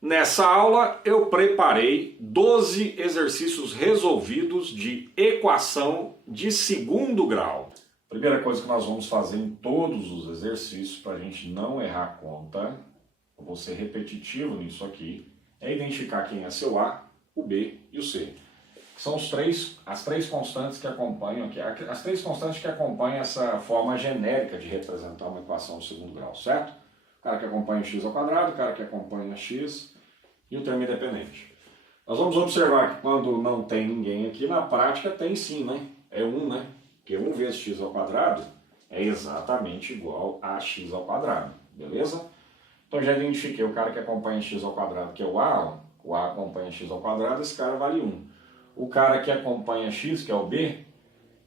Nessa aula eu preparei 12 exercícios resolvidos de equação de segundo grau. Primeira coisa que nós vamos fazer em todos os exercícios, para a gente não errar a conta, eu vou ser repetitivo nisso aqui, é identificar quem é seu A, o B e o C. São as três constantes que acompanham aqui, as três constantes que acompanham essa forma genérica de representar uma equação de segundo grau, certo? O cara que acompanha x ao quadrado, o cara que acompanha x e o termo independente. Nós vamos observar que quando não tem ninguém aqui, na prática tem sim, né? É 1, né? Porque 1 vezes x ao quadrado é exatamente igual a x ao quadrado, beleza? Então já identifiquei o cara que acompanha x ao quadrado, que é o A acompanha x ao quadrado, esse cara vale 1. O cara que acompanha x, que é o B,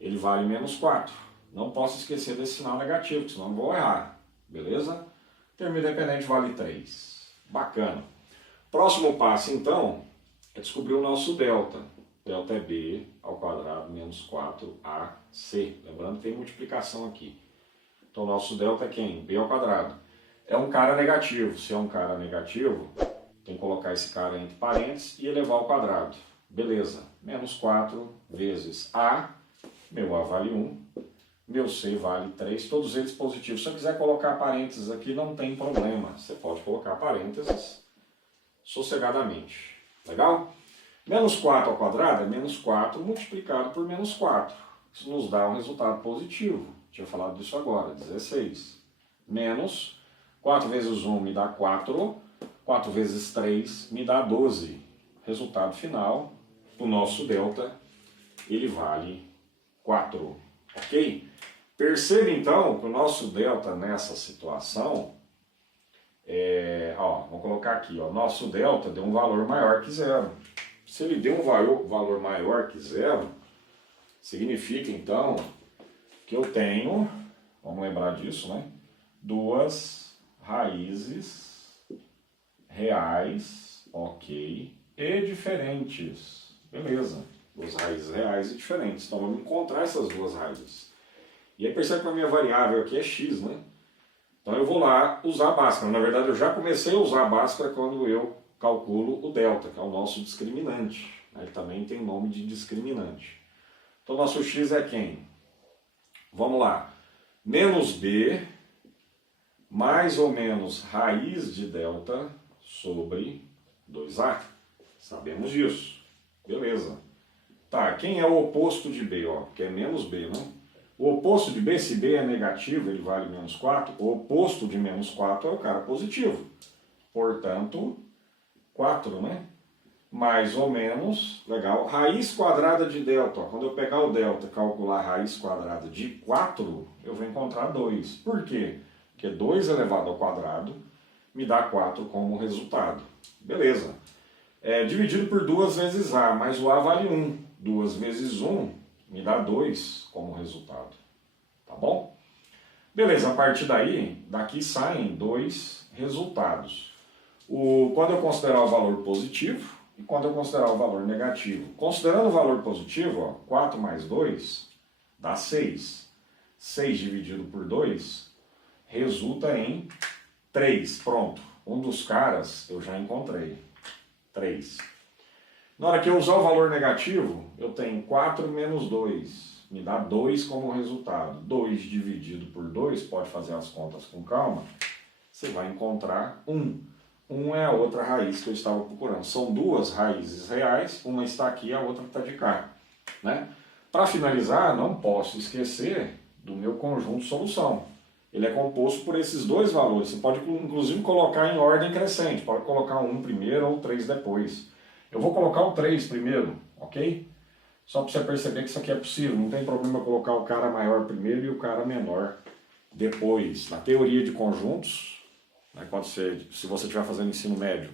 ele vale menos 4. Não posso esquecer desse sinal negativo, senão eu vou errar, beleza? Termo independente vale 3. Bacana. Próximo passo, então, é descobrir o nosso delta. Delta é b ao quadrado menos 4ac. Lembrando que tem multiplicação aqui. Então, o nosso delta é quem? B ao quadrado. É um cara negativo. Se é um cara negativo, tem que colocar esse cara entre parênteses e elevar ao quadrado. Beleza. Menos 4 vezes a. Meu a vale 1. Meu C vale 3, todos eles positivos. Se eu quiser colocar parênteses aqui, não tem problema. Você pode colocar parênteses sossegadamente. Legal? Menos 4 ao quadrado é menos 4 multiplicado por menos 4. Isso nos dá um resultado positivo. Tinha falado disso agora, 16. Menos 4 vezes 1 me dá 4. 4 vezes 3 me dá 12. Resultado final, o nosso delta, ele vale 4. Ok? Perceba então que o nosso delta nessa situação, vou colocar aqui, nosso delta deu um valor maior que zero. Se ele deu um valor maior que zero, significa então que eu tenho, vamos lembrar disso, né? Duas raízes reais, ok, e diferentes. Beleza, duas raízes reais e diferentes. Então vamos encontrar essas duas raízes. E aí percebe que a minha variável aqui é x, né? Então eu vou lá usar a Bhaskara. Na verdade eu já comecei a usar a Bhaskara quando eu calculo o delta, que é o nosso discriminante. Ele também tem nome de discriminante. Então nosso x é quem? Vamos lá. Menos b mais ou menos raiz de delta sobre 2a. Sabemos disso. Beleza. Tá, quem é o oposto de b? Que é menos b, né? O oposto de b, se b é negativo, ele vale menos 4. O oposto de menos 4 é o cara positivo. Portanto, 4, né? Mais ou menos, legal. Raiz quadrada de delta. Quando eu pegar o delta e calcular a raiz quadrada de 4, eu vou encontrar 2. Por quê? Porque 2 elevado ao quadrado me dá 4 como resultado. Beleza. Dividido por 2 vezes a, mas o a vale 1. 2 vezes 1 me dá 2 como resultado. Tá bom? Beleza, a partir daqui saem dois resultados. Quando eu considerar o valor positivo e quando eu considerar o valor negativo. Considerando o valor positivo, 4 mais 2 dá 6. 6 dividido por 2 resulta em 3. Pronto. Um dos caras eu já encontrei. 3. Na hora que eu usar o valor negativo, eu tenho 4 menos 2. Me dá 2 como resultado. 2 dividido por 2, pode fazer as contas com calma, você vai encontrar 1. 1 é a outra raiz que eu estava procurando. São duas raízes reais, uma está aqui e a outra está de cá. Né? Para finalizar, não posso esquecer do meu conjunto solução. Ele é composto por esses dois valores. Você pode inclusive colocar em ordem crescente. Pode colocar 1 primeiro ou 3 depois. Eu vou colocar o 3 primeiro, ok? Só para você perceber que isso aqui é possível. Não tem problema colocar o cara maior primeiro e o cara menor depois. Na teoria de conjuntos, né, se você estiver fazendo ensino médio,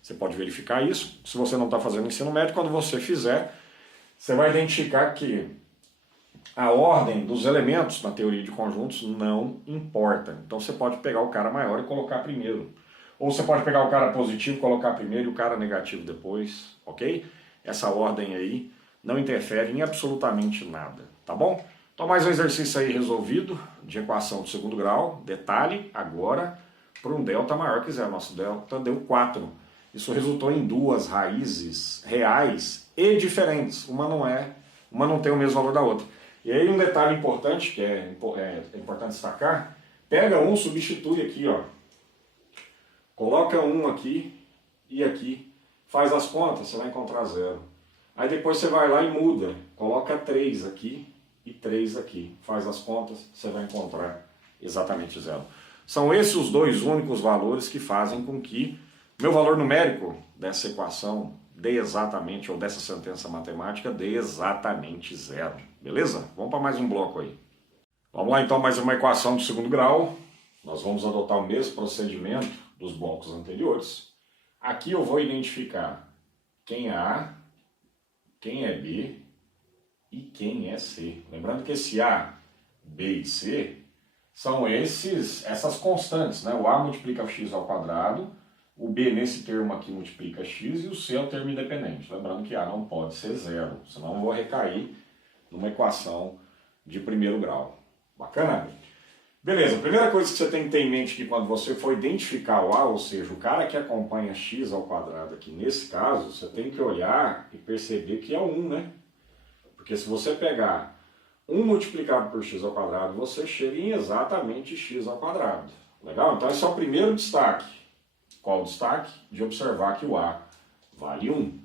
você pode verificar isso. Se você não está fazendo ensino médio, quando você fizer, você vai identificar que a ordem dos elementos na teoria de conjuntos não importa. Então você pode pegar o cara maior e colocar primeiro. Ou você pode pegar o cara positivo e colocar primeiro e o cara negativo depois, ok? Essa ordem aí não interfere em absolutamente nada, tá bom? Então mais um exercício aí resolvido de equação de segundo grau. Detalhe, agora, para um delta maior que zero. Nosso delta deu 4. isso resultou em duas raízes reais e diferentes. Uma não tem o mesmo valor da outra. E aí um detalhe importante, que é importante destacar, pega um, substitui aqui, ó. Coloca um aqui e aqui. Faz as contas, você vai encontrar zero. Aí depois você vai lá e muda. Coloca 3 aqui e 3 aqui. Faz as contas, você vai encontrar exatamente zero. São esses os dois únicos valores que fazem com que meu valor numérico dessa equação dê exatamente, ou dessa sentença matemática, dê exatamente zero. Beleza? Vamos para mais um bloco aí. Vamos lá então, mais uma equação do segundo grau. Nós vamos adotar o mesmo procedimento dos blocos anteriores. Aqui eu vou identificar quem é A, quem é B e quem é C. Lembrando que esse A, B e C são essas constantes, né? O A multiplica o x ao quadrado, o B nesse termo aqui multiplica x e o C é o termo independente. Lembrando que A não pode ser zero, senão eu vou recair numa equação de primeiro grau. Bacana? Beleza, a primeira coisa que você tem que ter em mente é que quando você for identificar o A, ou seja, o cara que acompanha x ao quadrado aqui nesse caso, você tem que olhar e perceber que é 1, né? Porque se você pegar 1 multiplicado por x ao quadrado, você chega em exatamente x ao quadrado. Legal? Então esse é o primeiro destaque. Qual o destaque? De observar que o A vale 1.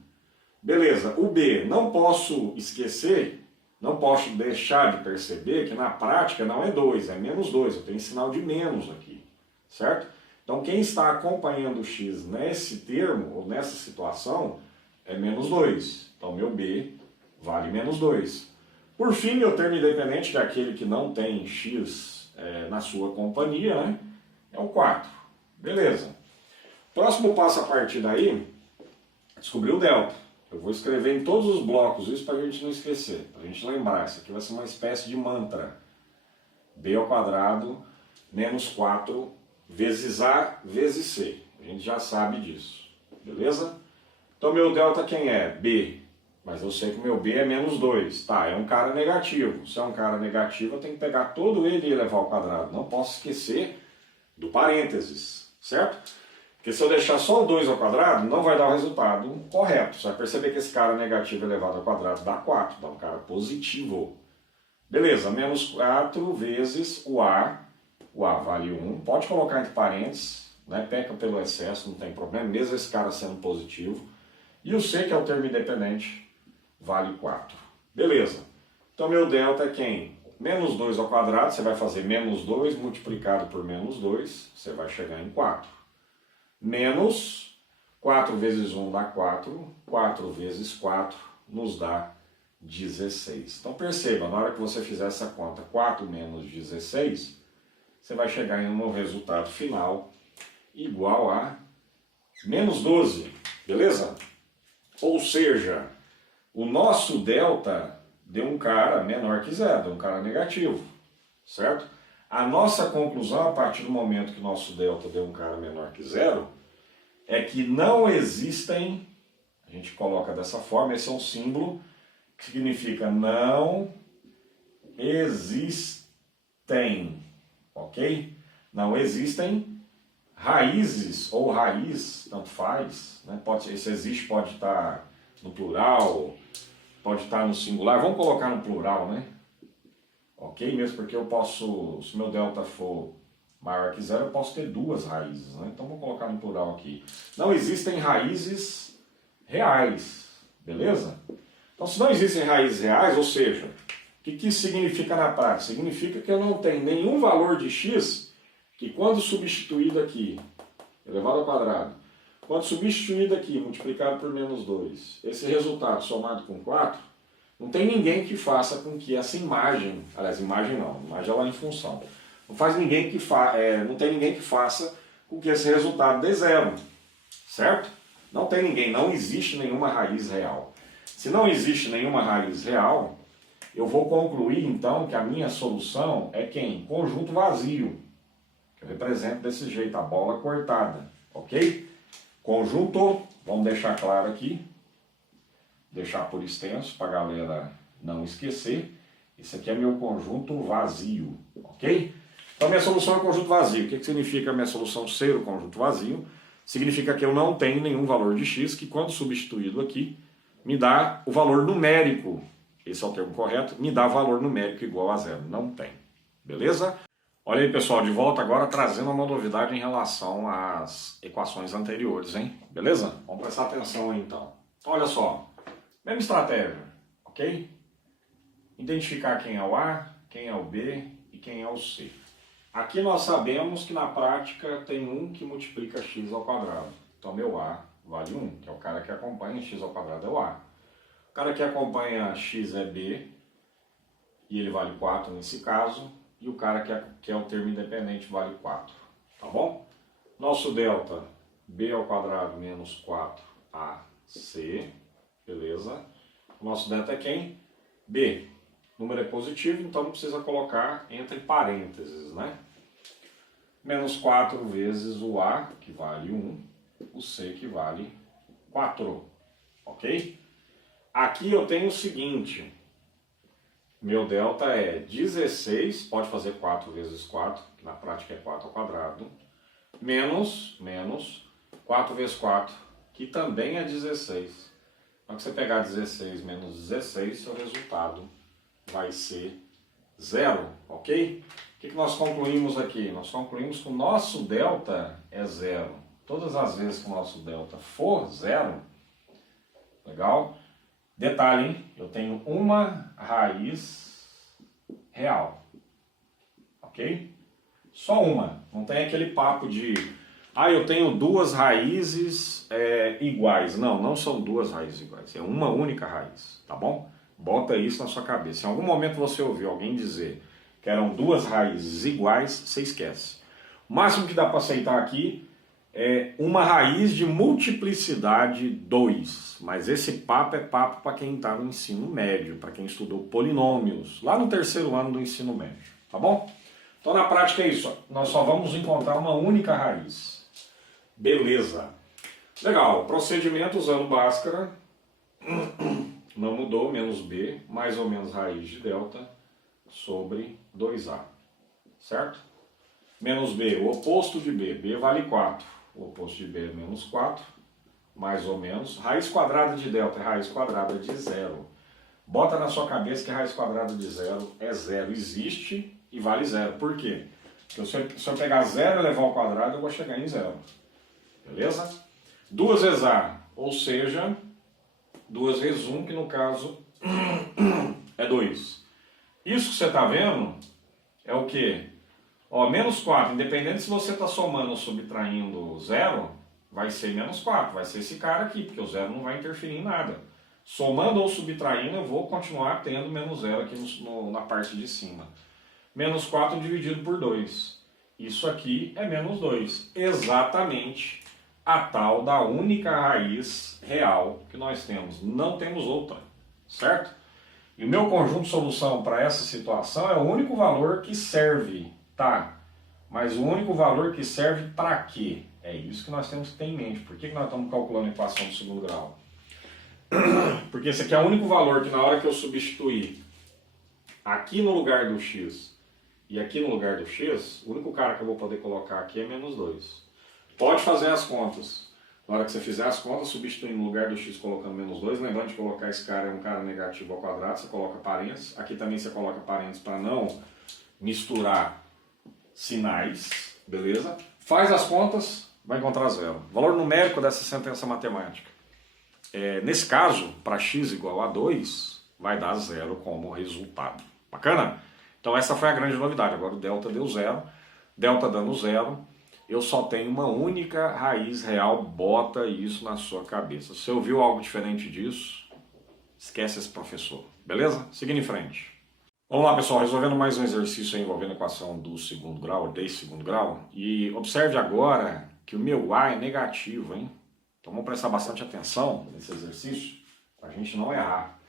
Beleza, o B, não posso esquecer, não posso deixar de perceber que na prática não é 2, é menos 2. Eu tenho sinal de menos aqui, certo? Então quem está acompanhando o x nesse termo, ou nessa situação, é menos 2. Então meu B vale menos 2. Por fim, meu termo independente, que é aquele que não tem x na sua companhia, né, é o 4. Beleza. Próximo passo a partir daí, descobrir o delta. Eu vou escrever em todos os blocos isso para a gente não esquecer, para a gente lembrar. Isso aqui vai ser uma espécie de mantra. B ao quadrado menos 4 vezes A vezes C. A gente já sabe disso. Beleza? Então meu delta quem é? B. Mas eu sei que o meu B é menos 2. Tá, é um cara negativo. Se é um cara negativo, eu tenho que pegar todo ele e elevar ao quadrado. Não posso esquecer do parênteses, certo? Porque se eu deixar só o 2 ao quadrado, não vai dar o resultado correto. Você vai perceber que esse cara negativo elevado ao quadrado dá 4, dá um cara positivo. Beleza, menos 4 vezes o A. O A vale 1. Pode colocar entre parênteses, né? Peca pelo excesso, não tem problema, mesmo esse cara sendo positivo. E o C, que é o termo independente, vale 4. Beleza. Então meu delta é quem? Menos 2 ao quadrado, você vai fazer menos 2 multiplicado por menos 2, você vai chegar em 4. Menos 4 vezes 1 dá 4, 4 vezes 4 nos dá 16. Então perceba, na hora que você fizer essa conta, 4 menos 16, você vai chegar em um resultado final igual a menos 12, beleza? Ou seja, o nosso delta deu um cara menor que zero, deu um cara negativo, certo? A nossa conclusão, a partir do momento que o nosso delta deu um cara menor que zero, é que não existem, a gente coloca dessa forma, esse é um símbolo que significa não existem, ok? Não existem raízes ou raiz, tanto faz, né? Esse existe pode estar no plural, pode estar no singular, vamos colocar no plural, né? Ok? Mesmo porque eu posso, se meu delta for maior que zero, eu posso ter duas raízes, né? Então vou colocar no plural aqui. Não existem raízes reais, beleza? Então se não existem raízes reais, ou seja, o que isso significa na prática? Significa que eu não tenho nenhum valor de x que quando substituído aqui, elevado ao quadrado, quando substituído aqui, multiplicado por menos 2, esse resultado somado com 4, não tem ninguém que faça com que essa imagem, aliás, imagem não, imagem é lá em função, não tem ninguém que faça com que esse resultado dê zero, certo? Não tem ninguém, não existe nenhuma raiz real. Se não existe nenhuma raiz real, eu vou concluir então que a minha solução é quem? Conjunto vazio, que eu represento desse jeito, a bola cortada, ok? Conjunto, vamos deixar claro aqui, deixar por extenso para a galera não esquecer. Esse aqui é meu conjunto vazio, ok? Então minha solução é conjunto vazio. O que significa a minha solução ser o conjunto vazio? significa que eu não tenho nenhum valor de x, que quando substituído aqui, me dá o valor numérico, esse é o termo correto, me dá valor numérico igual a zero. Não tem. Beleza? Olha aí, pessoal, de volta agora trazendo uma novidade em relação às equações anteriores, hein? Beleza? Vamos prestar atenção aí, então. Olha só, mesma estratégia, ok? Identificar quem é o A, quem é o B e quem é o C. Aqui nós sabemos que na prática tem um que multiplica x ao quadrado. Então meu A vale 1, que é o cara que acompanha x ao quadrado é o A. O cara que acompanha x é B, e ele vale 4 nesse caso. E o cara que é o termo independente vale 4, tá bom? Nosso delta, b ao quadrado menos 4ac, beleza? Nosso delta é quem? B. O número é positivo, então não precisa colocar entre parênteses, né? Menos 4 vezes o a, que vale 1, o c, que vale 4, ok? Aqui eu tenho o seguinte... Meu delta é 16, pode fazer 4 vezes 4, que na prática é 4 ao quadrado, menos 4 vezes 4, que também é 16. Então, se você pegar 16 menos 16, seu resultado vai ser 0, ok? O que nós concluímos aqui? Nós concluímos que o nosso delta é 0. Todas as vezes que o nosso delta for 0, legal? Detalhe, hein? Eu tenho uma raiz real, ok? Só uma, não tem aquele papo de, eu tenho duas raízes iguais. Não, não são duas raízes iguais, é uma única raiz, tá bom? Bota isso na sua cabeça. Se em algum momento você ouviu alguém dizer que eram duas raízes iguais, você esquece. O máximo que dá para aceitar aqui é uma raiz de multiplicidade 2, mas esse papo é papo para quem está no ensino médio, para quem estudou polinômios, lá no terceiro ano do ensino médio, tá bom? Então na prática é isso, nós só vamos encontrar uma única raiz. Beleza. Legal, procedimento usando Bhaskara, não mudou, menos b, mais ou menos raiz de delta sobre 2a, certo? Menos b, o oposto de b, b vale 4. O oposto de b é menos 4, mais ou menos. Raiz quadrada de delta é raiz quadrada de 0. Bota na sua cabeça que raiz quadrada de 0 é 0. Existe e vale 0. Por quê? Porque se eu pegar 0 e levar ao quadrado, eu vou chegar em 0. Beleza? 2 vezes a, ou seja, 2 vezes 1, que no caso é 2. Isso que você está vendo é o quê? Menos 4, independente se você está somando ou subtraindo 0, vai ser menos 4, vai ser esse cara aqui, porque o 0 não vai interferir em nada. Somando ou subtraindo, eu vou continuar tendo menos 0 aqui na parte de cima. Menos 4 dividido por 2. Isso aqui é menos 2. Exatamente a tal da única raiz real que nós temos. Não temos outra, certo? E o meu conjunto de solução para essa situação é o único valor que serve. Tá, mas o único valor que serve para quê? É isso que nós temos que ter em mente. Por que nós estamos calculando a equação do segundo grau? Porque esse aqui é o único valor que na hora que eu substituir aqui no lugar do x e aqui no lugar do x, o único cara que eu vou poder colocar aqui é menos 2. Pode fazer as contas. Na hora que você fizer as contas, substituindo no lugar do x colocando menos 2, lembrando de colocar esse cara é um cara negativo ao quadrado, você coloca parênteses. Aqui também você coloca parênteses para não misturar sinais, beleza? Faz as contas, vai encontrar 0. Valor numérico dessa sentença matemática. Nesse caso, para x igual a 2, vai dar 0 como resultado. Bacana? Então essa foi a grande novidade. Agora o delta deu 0. Delta dando 0, eu só tenho uma única raiz real. Bota isso na sua cabeça. Se você ouviu algo diferente disso, esquece esse professor. Beleza? Seguindo em frente. Vamos lá, pessoal, resolvendo mais um exercício envolvendo a equação do segundo grau, desse segundo grau. E observe agora que o meu A é negativo, hein? Então vamos prestar bastante atenção nesse exercício, para a gente não errar.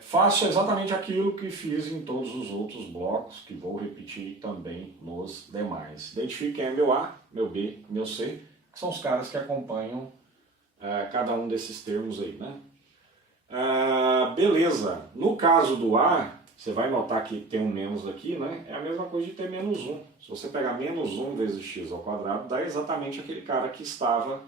Faço exatamente aquilo que fiz em todos os outros blocos, que vou repetir também nos demais. Identifique quem é meu A, meu B, meu C, que são os caras que acompanham cada um desses termos aí, né? Beleza, no caso do A, você vai notar que tem um menos aqui, né? É a mesma coisa de ter menos 1. Se você pegar menos 1 vezes x ao quadrado, dá exatamente aquele cara que estava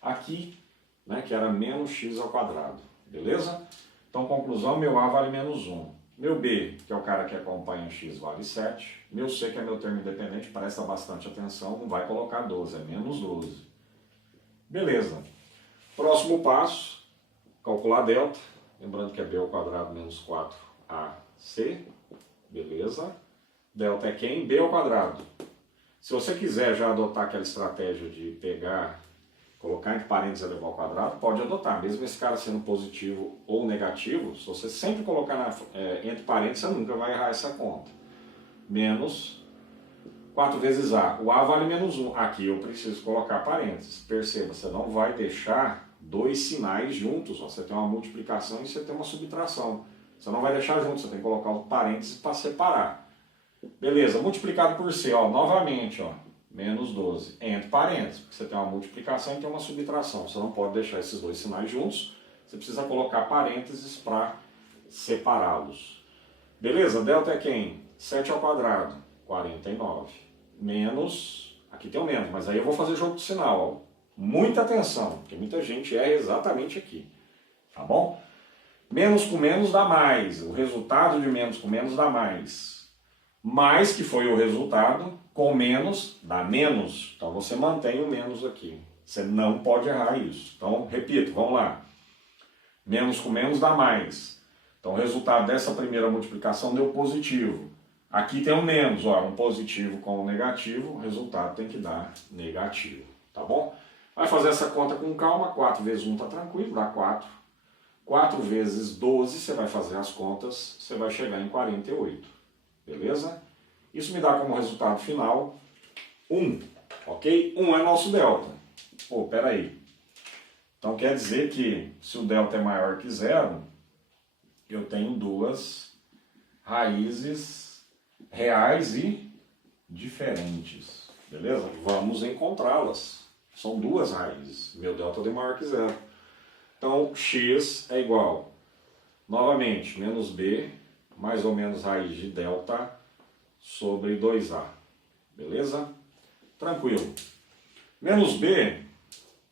aqui, né? Que era menos x ao quadrado. Beleza? Então, conclusão, meu A vale menos 1. Meu B, que é o cara que acompanha x, vale 7. Meu C, que é meu termo independente, presta bastante atenção, não vai colocar 12, é menos 12. Beleza. Próximo passo, calcular delta. Lembrando que é B ao quadrado menos 4AC. Beleza. Delta é quem? B ao quadrado. Se você quiser já adotar aquela estratégia de pegar, colocar entre parênteses e elevar ao quadrado, pode adotar. Mesmo esse cara sendo positivo ou negativo, se você sempre colocar entre parênteses, você nunca vai errar essa conta. Menos 4 vezes A. O A vale menos 1. Aqui eu preciso colocar parênteses. Perceba, você não vai deixar dois sinais juntos. Ó. Você tem uma multiplicação e você tem uma subtração. Você não vai deixar juntos, você tem que colocar os parênteses para separar. Beleza, multiplicado por C, ó, novamente, ó, menos 12, entre parênteses, porque você tem uma multiplicação e tem uma subtração. Você não pode deixar esses dois sinais juntos, você precisa colocar parênteses para separá-los. Beleza, delta é quem? 7 ao quadrado, 49, menos, aqui tem um menos, mas aí eu vou fazer jogo de sinal, ó. Muita atenção, porque muita gente erra exatamente aqui, tá bom? Menos com menos dá mais, o resultado de menos com menos dá mais. Mais, que foi o resultado, com menos dá menos. Então você mantém o menos aqui. Você não pode errar isso. Então, repito, vamos lá. Menos com menos dá mais. Então o resultado dessa primeira multiplicação deu positivo. Aqui tem um menos, ó, um positivo com um negativo, o resultado tem que dar negativo. Tá bom? Vai fazer essa conta com calma, 4 vezes 1 está tranquilo, dá 4. 4 vezes 12, você vai fazer as contas, você vai chegar em 48. Beleza? Isso me dá como resultado final 1, ok? 1 é nosso delta. Pô, peraí. Então quer dizer que se o delta é maior que 0, eu tenho duas raízes reais e diferentes. Beleza? Vamos encontrá-las. São duas raízes. Meu delta é maior que 0. Então, x é igual, novamente, menos b, mais ou menos raiz de delta sobre 2a. Beleza? Tranquilo. Menos b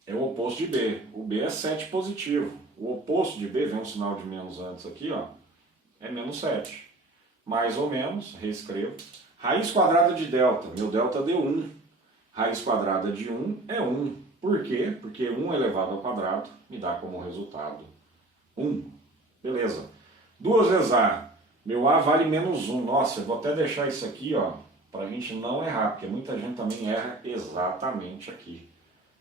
é o oposto de b. O b é 7 positivo. O oposto de b, vem um sinal de menos antes aqui, ó, é menos 7. Mais ou menos, reescrevo. Raiz quadrada de delta. Meu delta deu 1. Raiz quadrada de 1 é 1. Por quê? Porque 1 elevado ao quadrado me dá como resultado 1. Beleza. 2 vezes a. Meu A vale menos 1. Nossa, eu vou até deixar isso aqui, ó, para a gente não errar, porque muita gente também erra exatamente aqui.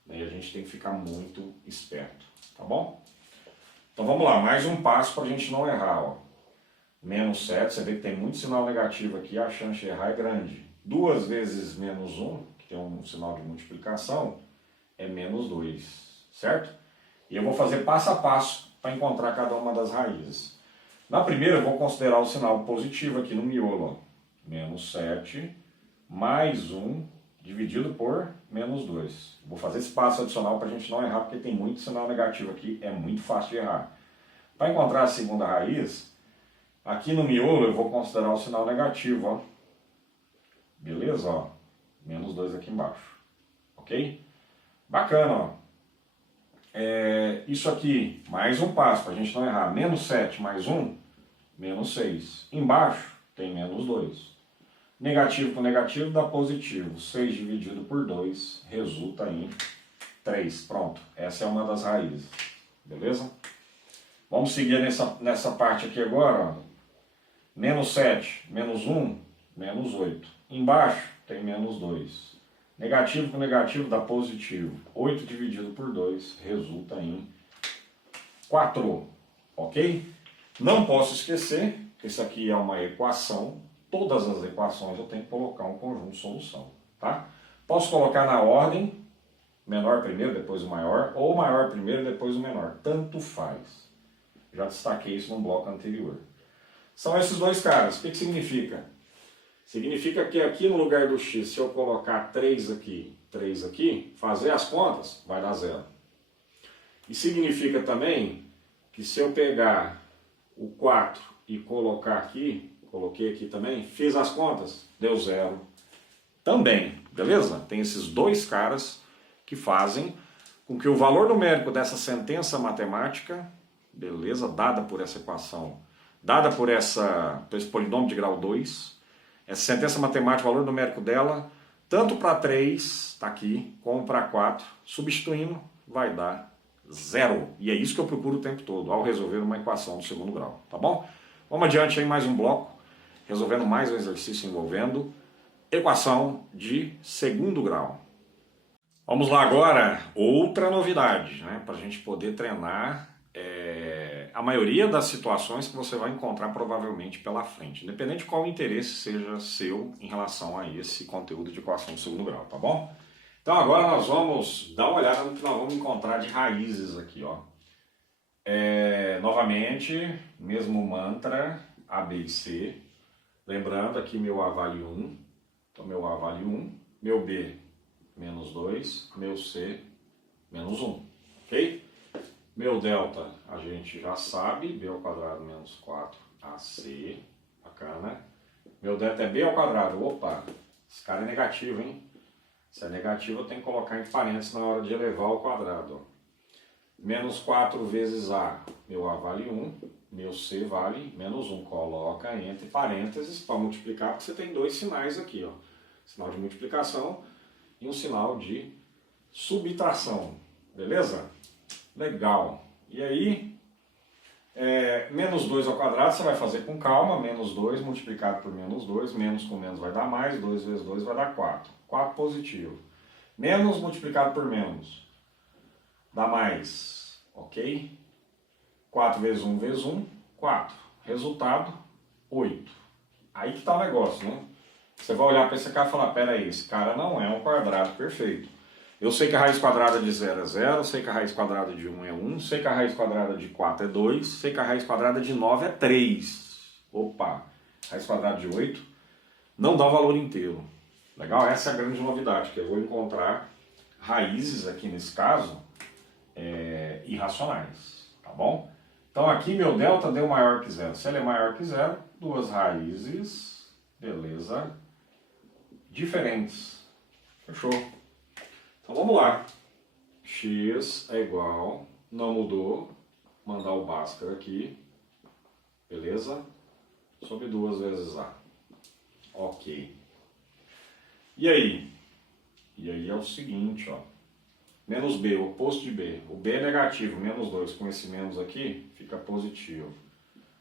E a gente tem que ficar muito esperto, tá bom? Então vamos lá, mais um passo para a gente não errar, ó. Menos 7, você vê que tem muito sinal negativo aqui, a chance de errar é grande. 2 vezes menos 1, que tem um sinal de multiplicação, é menos 2, certo? E eu vou fazer passo a passo para encontrar cada uma das raízes. Na primeira, eu vou considerar o sinal positivo aqui no miolo, ó. Menos 7 mais 1 dividido por menos 2. Vou fazer esse passo adicional para a gente não errar, porque tem muito sinal negativo aqui, é muito fácil de errar. Para encontrar a segunda raiz, aqui no miolo eu vou considerar o sinal negativo, ó. Beleza? Ó. Menos 2 aqui embaixo. Ok? Bacana, ó. Isso aqui, mais um passo para a gente não errar. Menos 7 mais 1, menos 6. Embaixo tem menos 2. Negativo com negativo dá positivo. 6 dividido por 2 resulta em 3. Pronto, essa é uma das raízes. Beleza? Vamos seguir nessa parte aqui agora. Ó. Menos 7, menos 1, menos 8. Embaixo tem menos 2. Negativo com negativo dá positivo. 8 dividido por 2 resulta em 4. Ok? Não posso esquecer que isso aqui é uma equação. Todas as equações eu tenho que colocar um conjunto de solução. Tá? Posso colocar na ordem, menor primeiro, depois o maior, ou maior primeiro, depois o menor. Tanto faz. Já destaquei isso no bloco anterior. São esses dois caras. O que significa? Significa que aqui no lugar do x, se eu colocar 3 aqui, fazer as contas, vai dar 0. E significa também que se eu pegar o 4 e colocar aqui, coloquei aqui também, fiz as contas, deu zero também, beleza? Tem esses dois caras que fazem com que o valor numérico dessa sentença matemática, beleza, dada por essa equação, dada por esse polinômio de grau 2, essa sentença matemática, o valor numérico dela, tanto para 3, está aqui, como para 4, substituindo, vai dar zero. E é isso que eu procuro o tempo todo, ao resolver uma equação do segundo grau, tá bom? Vamos adiante aí mais um bloco, resolvendo mais um exercício envolvendo equação de segundo grau. Vamos lá agora, outra novidade, né, para a gente poder treinar a maioria das situações que você vai encontrar provavelmente pela frente, independente de qual interesse seja seu em relação a esse conteúdo de equação de segundo grau, tá bom? Então agora nós vamos dar uma olhada no que nós vamos encontrar de raízes aqui, ó. Novamente, mesmo mantra, A, B e C, lembrando aqui meu A vale 1, então meu A vale 1, meu B menos 2, meu C menos 1, ok? Meu delta a gente já sabe, B ao quadrado menos 4AC, bacana. Meu delta é B ao quadrado, opa, esse cara é negativo, hein? Se é negativo eu tenho que colocar em parênteses na hora de elevar ao quadrado. Ó. Menos 4 vezes A, meu A vale 1, meu C vale menos 1. Coloca entre parênteses para multiplicar, porque você tem dois sinais aqui, ó. Sinal de multiplicação e um sinal de subtração, beleza? Legal. E aí, menos 2 ao quadrado você vai fazer com calma, menos 2 multiplicado por menos 2, menos com menos vai dar mais, 2 vezes 2 vai dar 4. 4 positivo. Menos multiplicado por menos dá mais, ok? 4 vezes 1 vezes 1, 4. Resultado, 8. Aí que tá o negócio, né? Você vai olhar para esse cara e falar, pera aí, esse cara não é um quadrado perfeito. Eu sei que a raiz quadrada de 0 é 0, sei que a raiz quadrada de 1 é 1, sei que a raiz quadrada de 4 é 2, sei que a raiz quadrada de 9 é 3. Opa, raiz quadrada de 8 não dá o valor inteiro. Legal? Essa é a grande novidade, que eu vou encontrar raízes aqui nesse caso irracionais, tá bom? Então aqui meu delta deu maior que 0. Se ele é maior que 0, duas raízes, beleza, diferentes. Fechou? Então vamos lá. X é igual, não mudou, mandar o Bhaskara aqui, beleza? Sobre 2 vezes A. Ok. E aí? E aí é o seguinte, ó. Menos B, o oposto de B. O B é negativo, menos 2. Com esse menos aqui, fica positivo.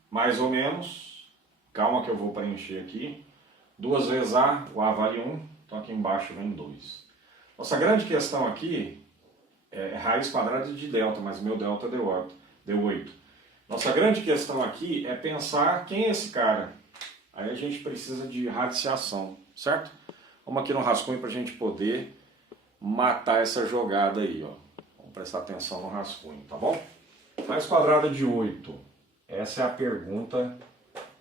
Mais ou menos, calma que eu vou preencher aqui. 2 vezes A, o A vale 1, então aqui embaixo vem 2. Nossa grande questão aqui é raiz quadrada de delta, mas o meu delta deu 8. Nossa grande questão aqui é pensar quem é esse cara. Aí a gente precisa de radiciação, certo? Vamos aqui no rascunho para a gente poder matar essa jogada aí, ó. Vamos prestar atenção no rascunho, tá bom? Raiz quadrada de 8. Essa é a pergunta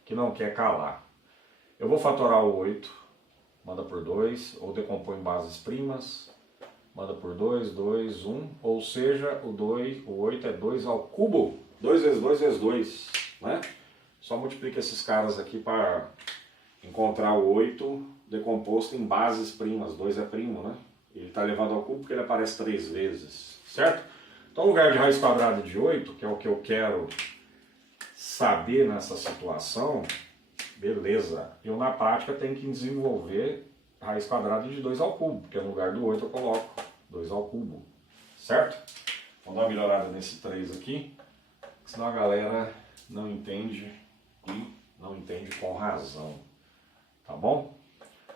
que não quer calar. Eu vou fatorar o 8. Manda por 2, ou decompõe em bases primas, manda por 2, 2, 1, ou seja, o 8 é 2 ao cubo, 2 vezes 2 vezes 2, né? Só multiplica esses caras aqui para encontrar o 8 decomposto em bases primas, 2 é primo, né? Ele está elevado ao cubo porque ele aparece 3 vezes, certo? Então, no lugar de raiz quadrada de 8, que é o que eu quero saber nessa situação, beleza, eu na prática tenho que desenvolver raiz quadrada de 2 ao cubo, porque no lugar do 8 eu coloco 2 ao cubo, certo? Vamos dar uma melhorada nesse 3 aqui, senão a galera não entende e não entende com razão, tá bom?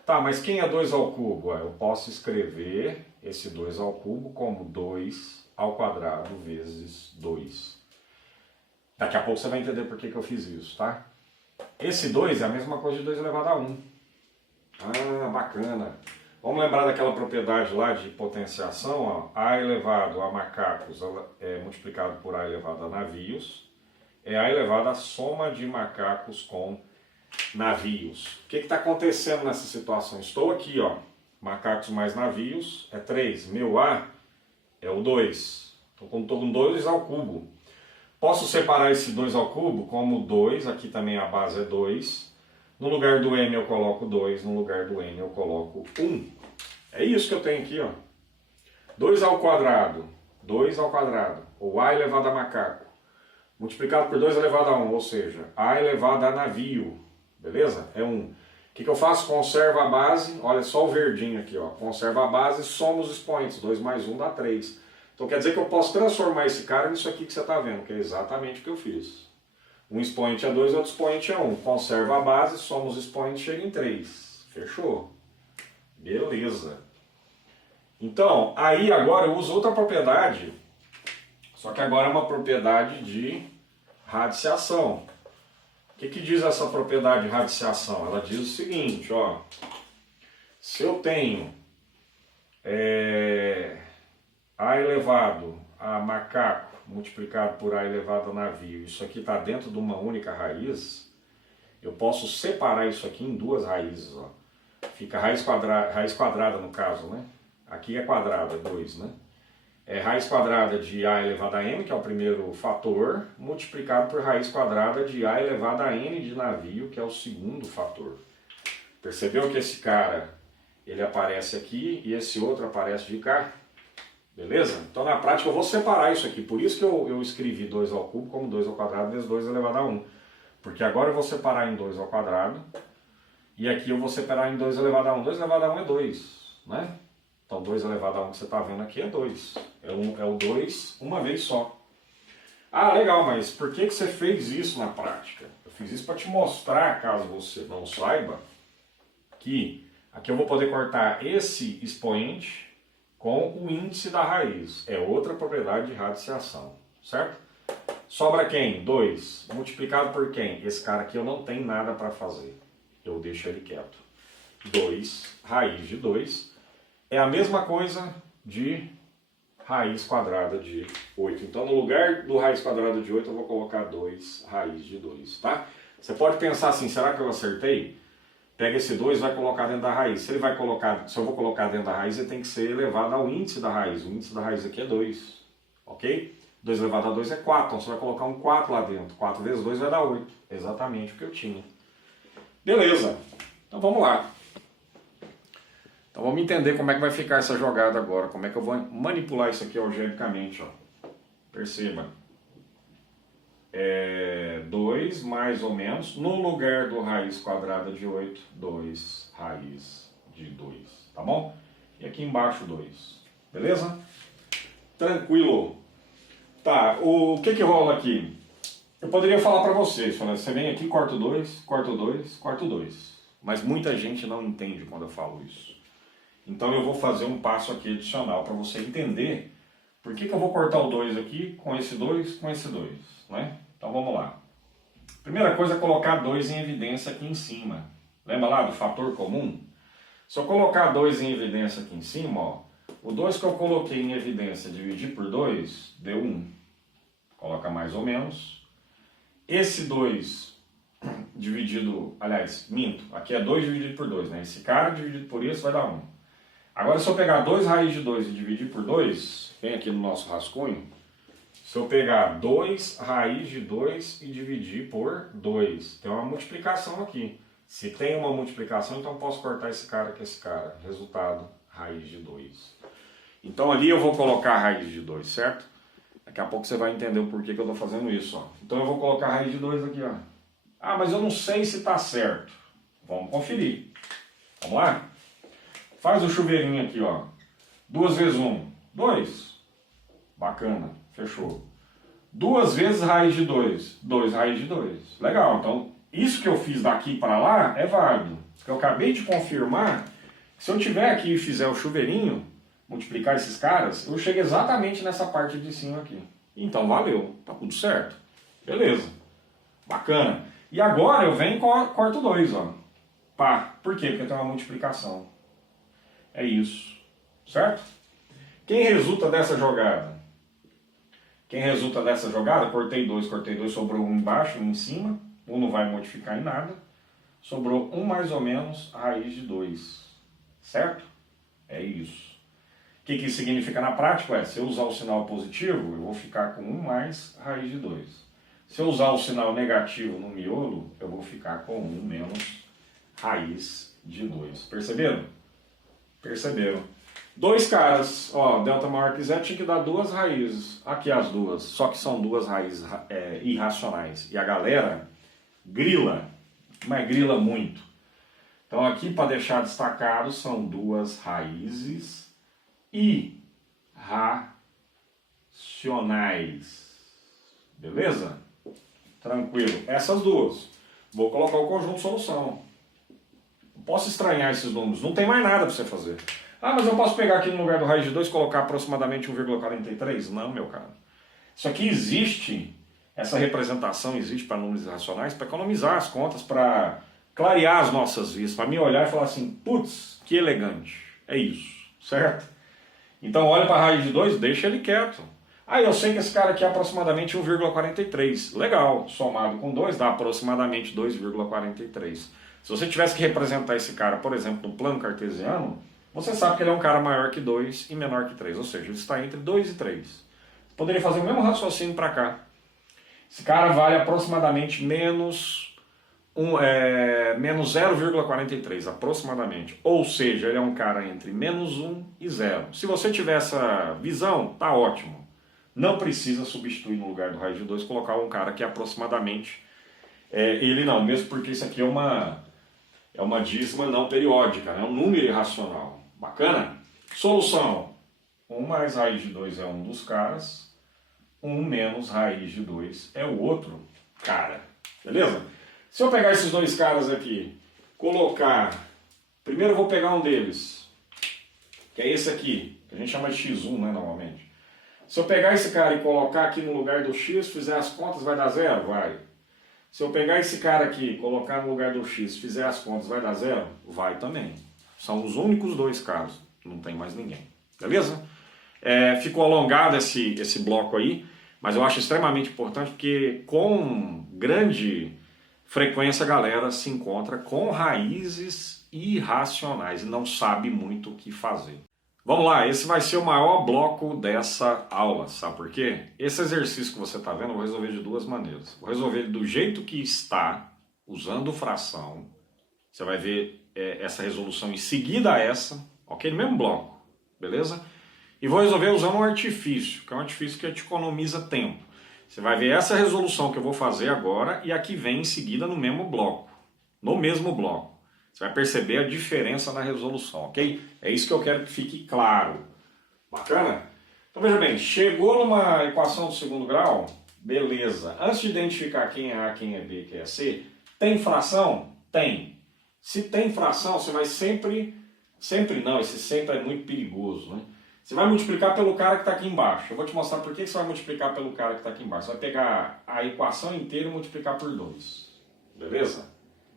Tá, mas quem é 2 ao cubo? Eu posso escrever esse 2 ao cubo como 2 ao quadrado vezes 2. Daqui a pouco você vai entender por que eu fiz isso, tá? Esse 2 é a mesma coisa de 2 elevado a 1. Ah, bacana. Vamos lembrar daquela propriedade lá de potenciação, ó. A elevado a macacos é multiplicado por A elevado a navios. É A elevado a soma de macacos com navios. O que está acontecendo nessa situação? Estou aqui, ó. Macacos mais navios é 3. Meu A é o 2. Estou com 2 ao cubo. Posso separar esse 2 ao cubo como 2, aqui também a base é 2, No lugar do m eu coloco 2, no lugar do n eu coloco 1. É isso que eu tenho aqui, ó. 2 ao quadrado, 2 ao quadrado, ou a elevado a macaco, multiplicado por 2 elevado a 1, ou seja, a elevado a navio, beleza? É 1. O que eu faço? Conservo a base, olha só o verdinho aqui, ó. Conservo a base e somo os expoentes, 2 mais 1 dá 3. Então quer dizer que eu posso transformar esse cara nisso aqui que você está vendo, que é exatamente o que eu fiz. Um expoente é 2, outro expoente é 1. Conserva a base, soma os expoentes, chega em 3. Fechou? Beleza. Então, aí agora eu uso outra propriedade, só que agora é uma propriedade de radiciação. O que diz essa propriedade de radiciação? Ela diz o seguinte, ó. Se eu tenho A elevado a macaco multiplicado por A elevado a navio, isso aqui está dentro de uma única raiz, eu posso separar isso aqui em duas raízes, ó. Fica raiz quadrada no caso, né? Aqui é quadrada, é 2, né? É raiz quadrada de A elevado a M, que é o primeiro fator, multiplicado por raiz quadrada de A elevado a N de navio, que é o segundo fator. Percebeu que esse cara, ele aparece aqui e esse outro aparece de cá? Beleza? Então na prática eu vou separar isso aqui, por isso que eu escrevi 2 ao cubo como 2 ao quadrado vezes 2 elevado a 1. Porque agora eu vou separar em 2 ao quadrado, e aqui eu vou separar em 2 elevado a 1. 2 elevado a 1 é 2, né? Então 2 elevado a 1 que você está vendo aqui é 2. É o 2 uma vez só. Ah, legal, mas por que você fez isso na prática? Eu fiz isso para te mostrar, caso você não saiba, que aqui eu vou poder cortar esse expoente com o índice da raiz. É outra propriedade de radiciação, certo? Sobra quem? 2. Multiplicado por quem? Esse cara aqui eu não tenho nada para fazer. Eu deixo ele quieto. 2, raiz de 2, é a mesma coisa de raiz quadrada de 8. Então, no lugar do raiz quadrada de 8, eu vou colocar 2 raiz de 2, tá? Você pode pensar assim, será que eu acertei? Pega esse 2 e vai colocar dentro da raiz. Se eu vou colocar dentro da raiz, ele tem que ser elevado ao índice da raiz. O índice da raiz aqui é 2, ok? 2 elevado a 2 é 4, então você vai colocar um 4 lá dentro. 4 vezes 2 vai dar 8, exatamente o que eu tinha. Beleza, então vamos lá. Então vamos entender como é que vai ficar essa jogada agora, como é que eu vou manipular isso aqui algebricamente, ó. Perceba. 2 mais ou menos, no lugar do raiz quadrada de 8, 2 raiz de 2, tá bom? E aqui embaixo 2, beleza? Tranquilo. Tá, o que rola aqui? Eu poderia falar para vocês, você vem aqui, corta o 2, corta o 2, corta o 2. Mas muita gente não entende quando eu falo isso. Então eu vou fazer um passo aqui adicional para você entender por que eu vou cortar o 2 aqui, com esse 2, com esse 2, né? Então vamos lá. Primeira coisa é colocar 2 em evidência aqui em cima. Lembra lá do fator comum? Se eu colocar 2 em evidência aqui em cima, ó, o 2 que eu coloquei em evidência dividir por 2, deu 1. Coloca mais ou menos. Esse 2 dividido, aliás, minto, aqui é 2 dividido por 2, né? Esse cara dividido por isso vai dar 1. Agora se eu pegar 2 raiz de 2 e dividir por 2, vem aqui no nosso rascunho, se eu pegar 2 raiz de 2 e dividir por 2, tem uma multiplicação aqui. Se tem uma multiplicação, então eu posso cortar esse cara com esse cara. Resultado, raiz de 2. Então ali eu vou colocar a raiz de 2, certo? Daqui a pouco você vai entender o porquê que eu estou fazendo isso, ó. Então eu vou colocar a raiz de 2 aqui, ó. Ah, mas eu não sei se está certo. Vamos conferir. Vamos lá? Faz o chuveirinho aqui, ó. 2 vezes 1, 2. Bacana, fechou. 2 vezes raiz de 2, 2 raiz de 2. Legal, então isso que eu fiz daqui para lá é válido. Porque eu acabei de confirmar que se eu tiver aqui e fizer o chuveirinho, multiplicar esses caras, eu chego exatamente nessa parte de cima aqui. Então valeu, tá tudo certo. Beleza, bacana. E agora eu venho e corto 2, ó. Pá, por quê? Porque tem uma multiplicação. É isso, certo? Quem resulta dessa jogada? Quem resulta dessa jogada, cortei 2, sobrou 1 embaixo, 1 em cima. 1 não vai modificar em nada. Sobrou 1 mais ou menos raiz de 2, certo? É isso. O que isso significa na prática? Se eu usar o sinal positivo, eu vou ficar com 1 mais raiz de 2. Se eu usar o sinal negativo no miolo, eu vou ficar com 1 menos raiz de 2. Perceberam? Perceberam. Dois caras, ó, delta maior que zero tinha que dar duas raízes. Aqui as duas, só que são duas raízes irracionais. E a galera grila, mas grila muito. Então aqui para deixar destacado são duas raízes irracionais. Beleza? Tranquilo. Essas duas. Vou colocar o conjunto de solução. Não posso estranhar esses números. Não tem mais nada para você fazer. Ah, mas eu posso pegar aqui no lugar do raiz de 2 e colocar aproximadamente 1,43? Não, meu caro. Isso aqui existe, essa representação existe para números irracionais para economizar as contas, para clarear as nossas vistas, para me olhar e falar assim, putz, que elegante. É isso, certo? Então olha para a raiz de 2, deixa ele quieto. Ah, eu sei que esse cara aqui é aproximadamente 1,43. Legal, somado com 2 dá aproximadamente 2,43. Se você tivesse que representar esse cara, por exemplo, no plano cartesiano, você sabe que ele é um cara maior que 2 e menor que 3, ou seja, ele está entre 2 e 3. Poderia fazer o mesmo raciocínio para cá. Esse cara vale aproximadamente menos 0,43, aproximadamente. Ou seja, ele é um cara entre menos 1 e 0. Se você tiver essa visão, tá ótimo. Não precisa substituir no lugar do raiz de 2, colocar um cara que é aproximadamente ele não, mesmo porque isso aqui é uma dízima não periódica, é um número irracional. Bacana? Solução. 1 mais raiz de 2 é um dos caras, 1 menos raiz de 2 é o outro cara. Beleza? Se eu pegar esses dois caras aqui, colocar... Primeiro eu vou pegar um deles, que é esse aqui, que a gente chama de x1, né, normalmente. Se eu pegar esse cara e colocar aqui no lugar do x, fizer as contas, vai dar zero? Vai. Se eu pegar esse cara aqui, colocar no lugar do x, fizer as contas, vai dar zero? Vai também. São os únicos dois casos, não tem mais ninguém. Beleza? Ficou alongado esse bloco aí, mas eu acho extremamente importante porque com grande frequência a galera se encontra com raízes irracionais e não sabe muito o que fazer. Vamos lá, esse vai ser o maior bloco dessa aula, sabe por quê? Esse exercício que você está vendo eu vou resolver de duas maneiras. Vou resolver do jeito que está, usando fração. Você vai ver essa resolução em seguida a essa, ok? No mesmo bloco, beleza? E vou resolver usando um artifício, que é um artifício que te economiza tempo. Você vai ver essa resolução que eu vou fazer agora e aqui vem em seguida no mesmo bloco. No mesmo bloco. Você vai perceber a diferença na resolução, ok? É isso que eu quero que fique claro. Bacana? Então veja bem, chegou numa equação do segundo grau, beleza. Antes de identificar quem é A, quem é B, quem é C, tem fração? Tem. Se tem fração, você vai sempre não, esse sempre é muito perigoso, né? Você vai multiplicar pelo cara que está aqui embaixo. Eu vou te mostrar por que você vai multiplicar pelo cara que está aqui embaixo. Você vai pegar a equação inteira e multiplicar por 2. Beleza?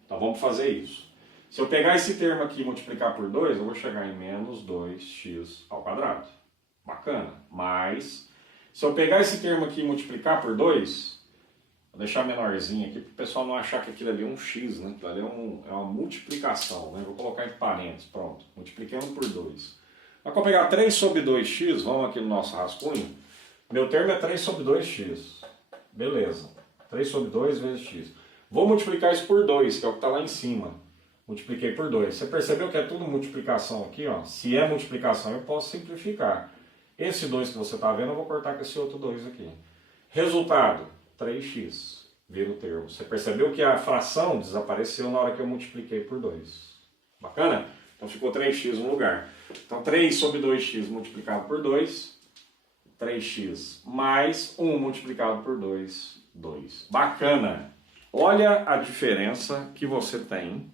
Então vamos fazer isso. Se eu pegar esse termo aqui e multiplicar por 2, eu vou chegar em menos 2x ao quadrado. Bacana. Mas, se eu pegar esse termo aqui e multiplicar por 2... Vou deixar menorzinho aqui para o pessoal não achar que aquilo ali é um x, né? Aquilo ali é uma multiplicação, né? Vou colocar em parênteses, pronto. Multipliquei 1 por 2. Mas quando eu pegar 3 sobre 2x, vamos aqui no nosso rascunho, meu termo é 3 sobre 2x. Beleza. 3 sobre 2 vezes x. Vou multiplicar isso por 2, que é o que está lá em cima. Multipliquei por 2. Você percebeu que é tudo multiplicação aqui, ó? Se é multiplicação, eu posso simplificar. Esse 2 que você está vendo, eu vou cortar com esse outro 2 aqui. Resultado. 3x, vira o termo. Você percebeu que a fração desapareceu na hora que eu multipliquei por 2. Bacana? Então ficou 3x no lugar. Então 3 sobre 2x multiplicado por 2, 3x mais 1 multiplicado por 2, 2. Bacana! Olha a diferença que você tem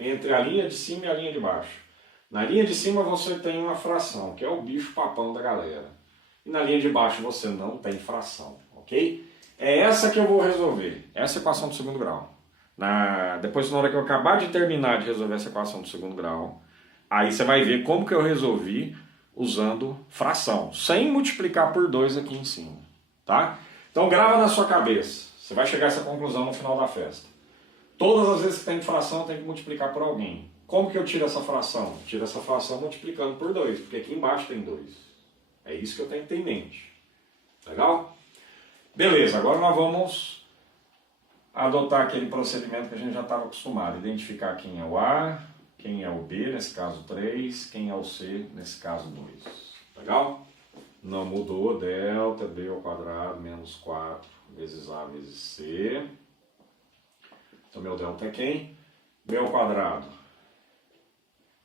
entre a linha de cima e a linha de baixo. Na linha de cima você tem uma fração, que é o bicho papão da galera. E na linha de baixo você não tem fração, ok? É essa que eu vou resolver, essa equação do segundo grau. Depois, na hora que eu acabar de terminar de resolver essa equação do segundo grau, aí você vai ver como que eu resolvi usando fração, sem multiplicar por 2 aqui em cima, tá? Então grava na sua cabeça, você vai chegar a essa conclusão no final da festa. Todas as vezes que tem fração, tem que multiplicar por alguém. Como que eu tiro essa fração? Tiro essa fração multiplicando por 2, porque aqui embaixo tem 2. É isso que eu tenho que ter em mente. Legal? Beleza, agora nós vamos adotar aquele procedimento que a gente já estava acostumado, identificar quem é o A, quem é o B, nesse caso 3, quem é o C, nesse caso 2. Legal? Não mudou, delta B ao quadrado menos 4 vezes A vezes C. Então meu delta é quem? B ao quadrado,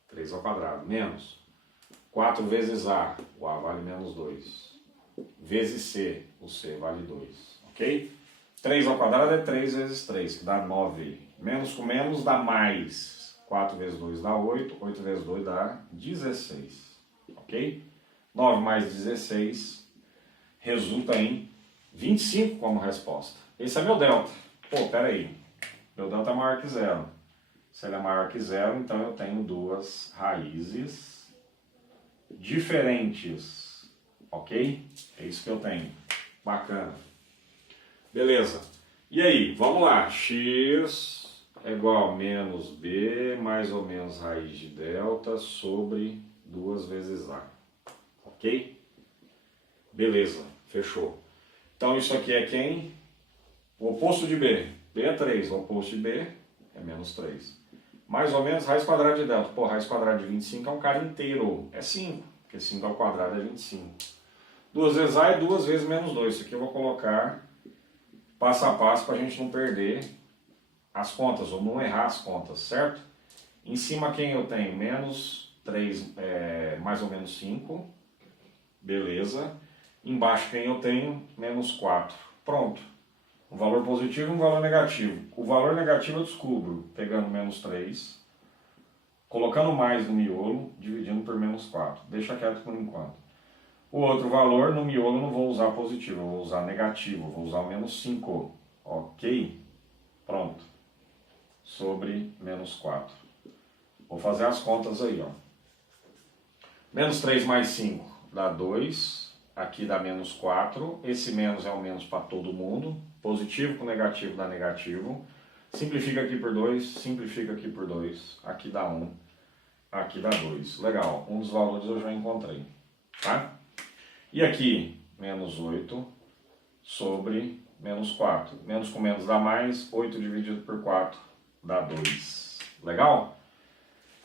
3 ao quadrado, menos 4 vezes A, o A vale menos 2, vezes C, o C vale 2, ok? 3 ao quadrado é 3 vezes 3, que dá 9. Menos com menos dá mais. 4 vezes 2 dá 8, 8 vezes 2 dá 16, ok? 9 mais 16 resulta em 25 como resposta. Esse é meu delta. Pô, peraí. Meu delta é maior que zero. Se ele é maior que zero, então eu tenho duas raízes diferentes. Ok? É isso que eu tenho. Bacana. Beleza. E aí, vamos lá. X é igual a menos B mais ou menos raiz de delta sobre 2 vezes A. Ok? Beleza. Fechou. Então isso aqui é quem? O oposto de B. B é 3. O oposto de B é menos 3. Mais ou menos raiz quadrada de delta. Pô, raiz quadrada de 25 é um cara inteiro. É 5. Porque 5 ao quadrado é 25. 2 vezes A é 2 vezes menos 2. Isso aqui eu vou colocar passo a passo para a gente não perder as contas, ou não errar as contas, certo? Em cima quem eu tenho? Menos 3, mais ou menos 5. Beleza. Embaixo quem eu tenho? Menos 4. Pronto. Um valor positivo e um valor negativo. O valor negativo eu descubro pegando menos 3, colocando mais no miolo, dividindo por menos 4. Deixa quieto por enquanto. O outro valor no miolo eu não vou usar positivo, eu vou usar negativo, vou usar o menos 5. Ok? Pronto. Sobre menos 4. Vou fazer as contas aí, ó. Menos 3 mais 5 dá 2. Aqui dá menos 4. Esse menos é um menos para todo mundo. Positivo com negativo dá negativo. Simplifica aqui por 2, simplifica aqui por 2. Aqui dá 1, aqui dá 2. Legal, um dos valores eu já encontrei. Tá? E aqui, menos 8 sobre menos 4. Menos com menos dá mais. 8 dividido por 4 dá 2. Legal?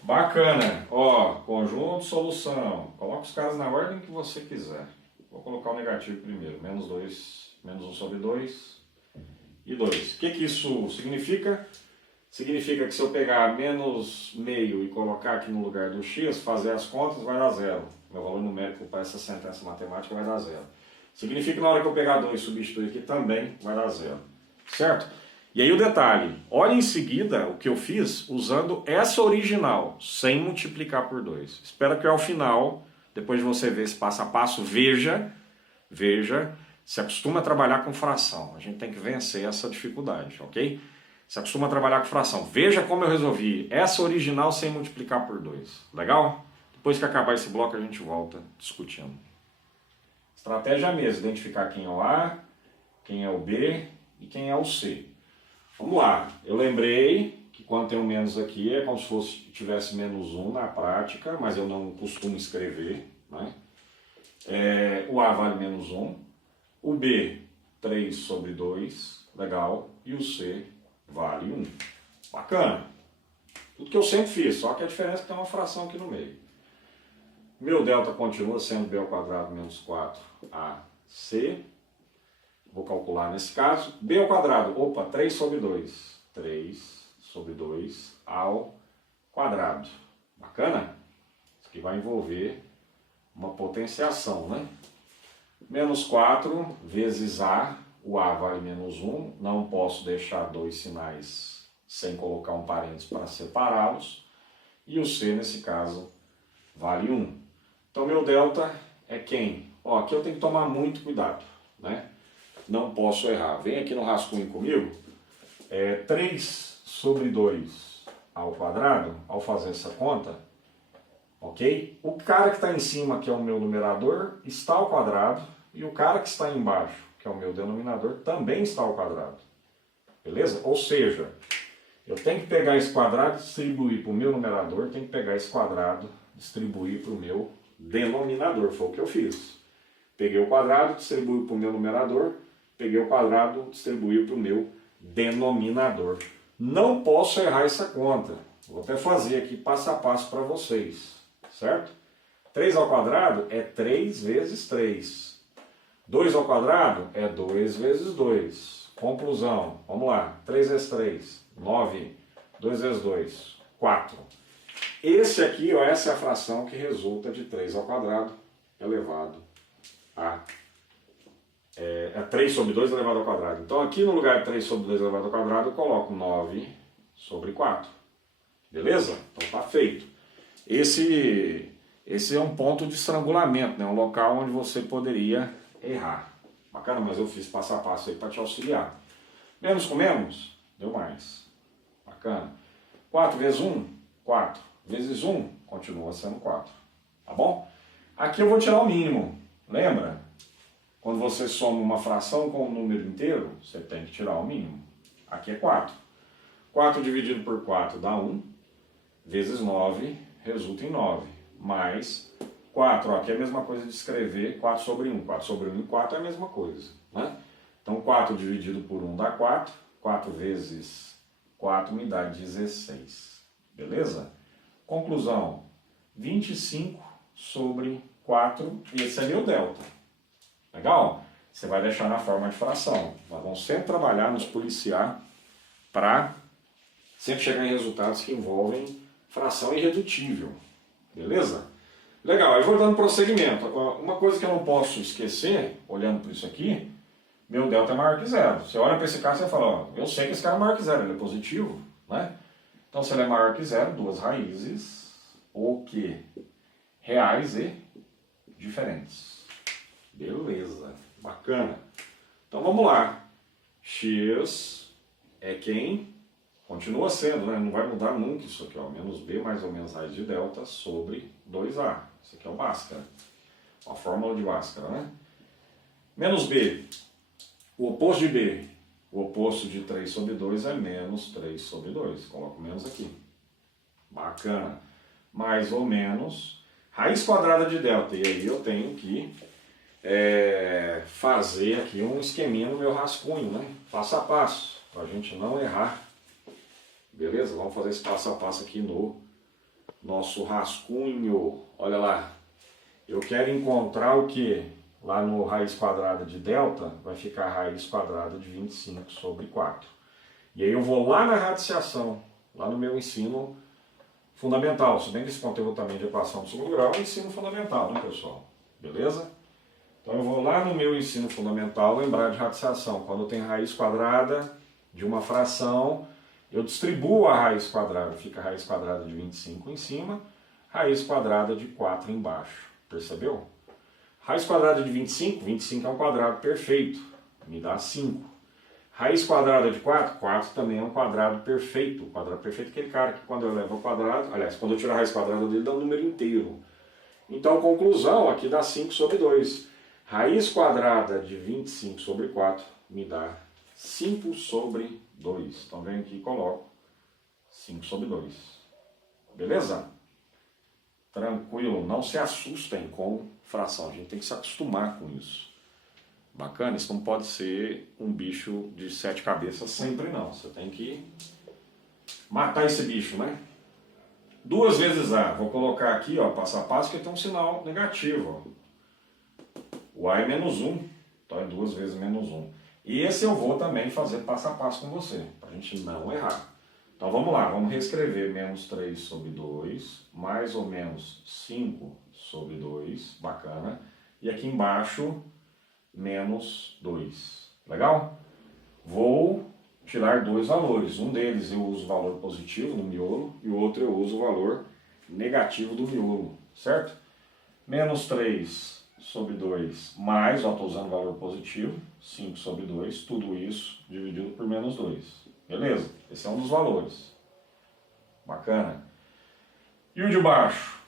Bacana. Ó, conjunto, solução. Coloca os caras na ordem que você quiser. Vou colocar o negativo primeiro. Menos 2, menos 1 sobre 2 e 2. O que isso significa? Significa que se eu pegar menos meio e colocar aqui no lugar do x, fazer as contas, vai dar zero. Meu valor numérico para essa sentença matemática vai dar zero. Significa que na hora que eu pegar 2 e substituir aqui também vai dar zero. Certo? E aí o detalhe, olha em seguida o que eu fiz usando essa original, sem multiplicar por 2. Espero que ao final, depois de você ver esse passo a passo, veja, se acostuma a trabalhar com fração. A gente tem que vencer essa dificuldade, ok? Se acostuma a trabalhar com fração. Veja como eu resolvi essa original sem multiplicar por 2. Legal? Depois que acabar esse bloco a gente volta discutindo. Estratégia mesmo, identificar quem é o A, quem é o B e quem é o C. Vamos lá, eu lembrei que quando tem um menos aqui é como se fosse, tivesse menos 1 na prática, mas eu não costumo escrever, né? O A vale menos 1, o B 3 sobre 2, legal, e o C vale 1. Bacana. Tudo que eu sempre fiz, só que a diferença é que tem uma fração aqui no meio. Meu delta continua sendo B ao quadrado menos 4AC. Vou calcular nesse caso. B ao quadrado, opa, 3 sobre 2. 3 sobre 2 ao quadrado. Bacana? Isso aqui vai envolver uma potenciação, né? Menos 4 vezes A. O A vale menos 1. Não posso deixar dois sinais sem colocar um parênteses para separá-los. E o C, nesse caso, vale 1. Então, meu delta é quem? Ó, aqui eu tenho que tomar muito cuidado, né? Não posso errar. Vem aqui no rascunho comigo. 3 sobre 2 ao quadrado, ao fazer essa conta, ok? O cara que está em cima, que é o meu numerador, está ao quadrado. E o cara que está embaixo, que é o meu denominador, também está ao quadrado. Beleza? Ou seja, eu tenho que pegar esse quadrado e distribuir para o meu numerador, tenho que pegar esse quadrado e distribuir para o meu denominador. Foi o que eu fiz. Peguei o quadrado, distribuí para o meu numerador, peguei o quadrado, distribuí para o meu denominador. Não posso errar essa conta. Vou até fazer aqui passo a passo para vocês, certo? 3 ao quadrado é 3 vezes 3. 2 ao quadrado é 2 vezes 2. Conclusão, vamos lá. 3 vezes 3, 9. 2 vezes 2, 4. Esse aqui, ó, essa é a fração que resulta de 3 ao quadrado elevado a 3 sobre 2 elevado ao quadrado. Então aqui no lugar de 3 sobre 2 elevado ao quadrado eu coloco 9 sobre 4. Beleza? Então tá feito. Esse é um ponto de estrangulamento, né? Um local onde você poderia errar. Bacana, mas eu fiz passo a passo aí para te auxiliar. Menos com menos, deu mais. Bacana. 4 vezes 1, 4. Vezes 1, continua sendo 4. Tá bom? Aqui eu vou tirar o mínimo. Lembra? Quando você soma uma fração com um número inteiro, você tem que tirar o mínimo. Aqui é 4. 4 dividido por 4 dá 1. Vezes 9 resulta em 9. Mais 4. Ó, aqui é a mesma coisa de escrever 4 sobre 1. 4 sobre 1 e 4 é a mesma coisa. Né? Então 4 dividido por 1 dá 4. 4 vezes 4 me dá 16. Beleza? Conclusão. 25 sobre 4. Esse é meu delta. Legal? Você vai deixar na forma de fração. Nós vamos sempre trabalhar, nos policiar para sempre chegar em resultados que envolvem fração irredutível. Beleza? Legal, eu vou dando prosseguimento. Uma coisa que eu não posso esquecer, olhando para isso aqui, meu delta é maior que zero. Você olha para esse cara e você fala, ó, eu sei que esse cara é maior que zero, ele é positivo, né? Então se ele é maior que zero, duas raízes, o quê? Reais e diferentes. Beleza, bacana. Então vamos lá. X é quem? Continua sendo, né? Não vai mudar nunca isso aqui, ó. Menos B mais ou menos raiz de delta sobre 2A. Isso aqui é o Bhaskara. A fórmula de Bhaskara, né? Menos B. O oposto de B. O oposto de 3 sobre 2 é menos 3 sobre 2. Coloco menos aqui. Bacana. Mais ou menos raiz quadrada de delta. E aí eu tenho que fazer aqui um esqueminha no meu rascunho, né? Passo a passo, para a gente não errar. Beleza? Vamos fazer esse passo a passo aqui no nosso rascunho. Olha lá. Eu quero encontrar o que? Lá no raiz quadrada de delta, vai ficar raiz quadrada de 25 sobre 4. E aí eu vou lá na radiciação, lá no meu ensino fundamental. Se bem que esse conteúdo também de equação do segundo grau é ensino fundamental, né, pessoal? Beleza? Então eu vou lá no meu ensino fundamental lembrar de radiciação. Quando tem raiz quadrada de uma fração, eu distribuo a raiz quadrada. Fica a raiz quadrada de 25 em cima, raiz quadrada de 4 embaixo. Percebeu? Raiz quadrada de 25, 25 é um quadrado perfeito, me dá 5. Raiz quadrada de 4, 4 também é um quadrado perfeito. O quadrado perfeito é aquele cara que quando eu levo ao quadrado, aliás, quando eu tiro a raiz quadrada dele dá um número inteiro. Então, conclusão, aqui dá 5 sobre 2. Raiz quadrada de 25 sobre 4 me dá 5 sobre 2. Então, venho aqui e coloco 5 sobre 2. Beleza? Tranquilo, não se assustem com fração, a gente tem que se acostumar com isso. Bacana, isso não pode ser um bicho de 7 cabeças sempre não, você tem que matar esse bicho, né? 2 vezes A, vou colocar aqui, ó, passo a passo, que tem um sinal negativo, ó. O A é menos 1, então é 2 vezes menos 1. E esse eu vou também fazer passo a passo com você, para a gente não errar. Então vamos lá, vamos reescrever menos 3 sobre 2, mais ou menos 5 sobre 2, bacana. E aqui embaixo, menos 2, legal? Vou tirar 2 valores, um deles eu uso o valor positivo no miolo e o outro eu uso o valor negativo do miolo, certo? Menos 3 sobre 2 mais, ó, estou usando o valor positivo, 5 sobre 2, tudo isso dividido por menos 2. Beleza? Esse é um dos valores. Bacana. E o de baixo?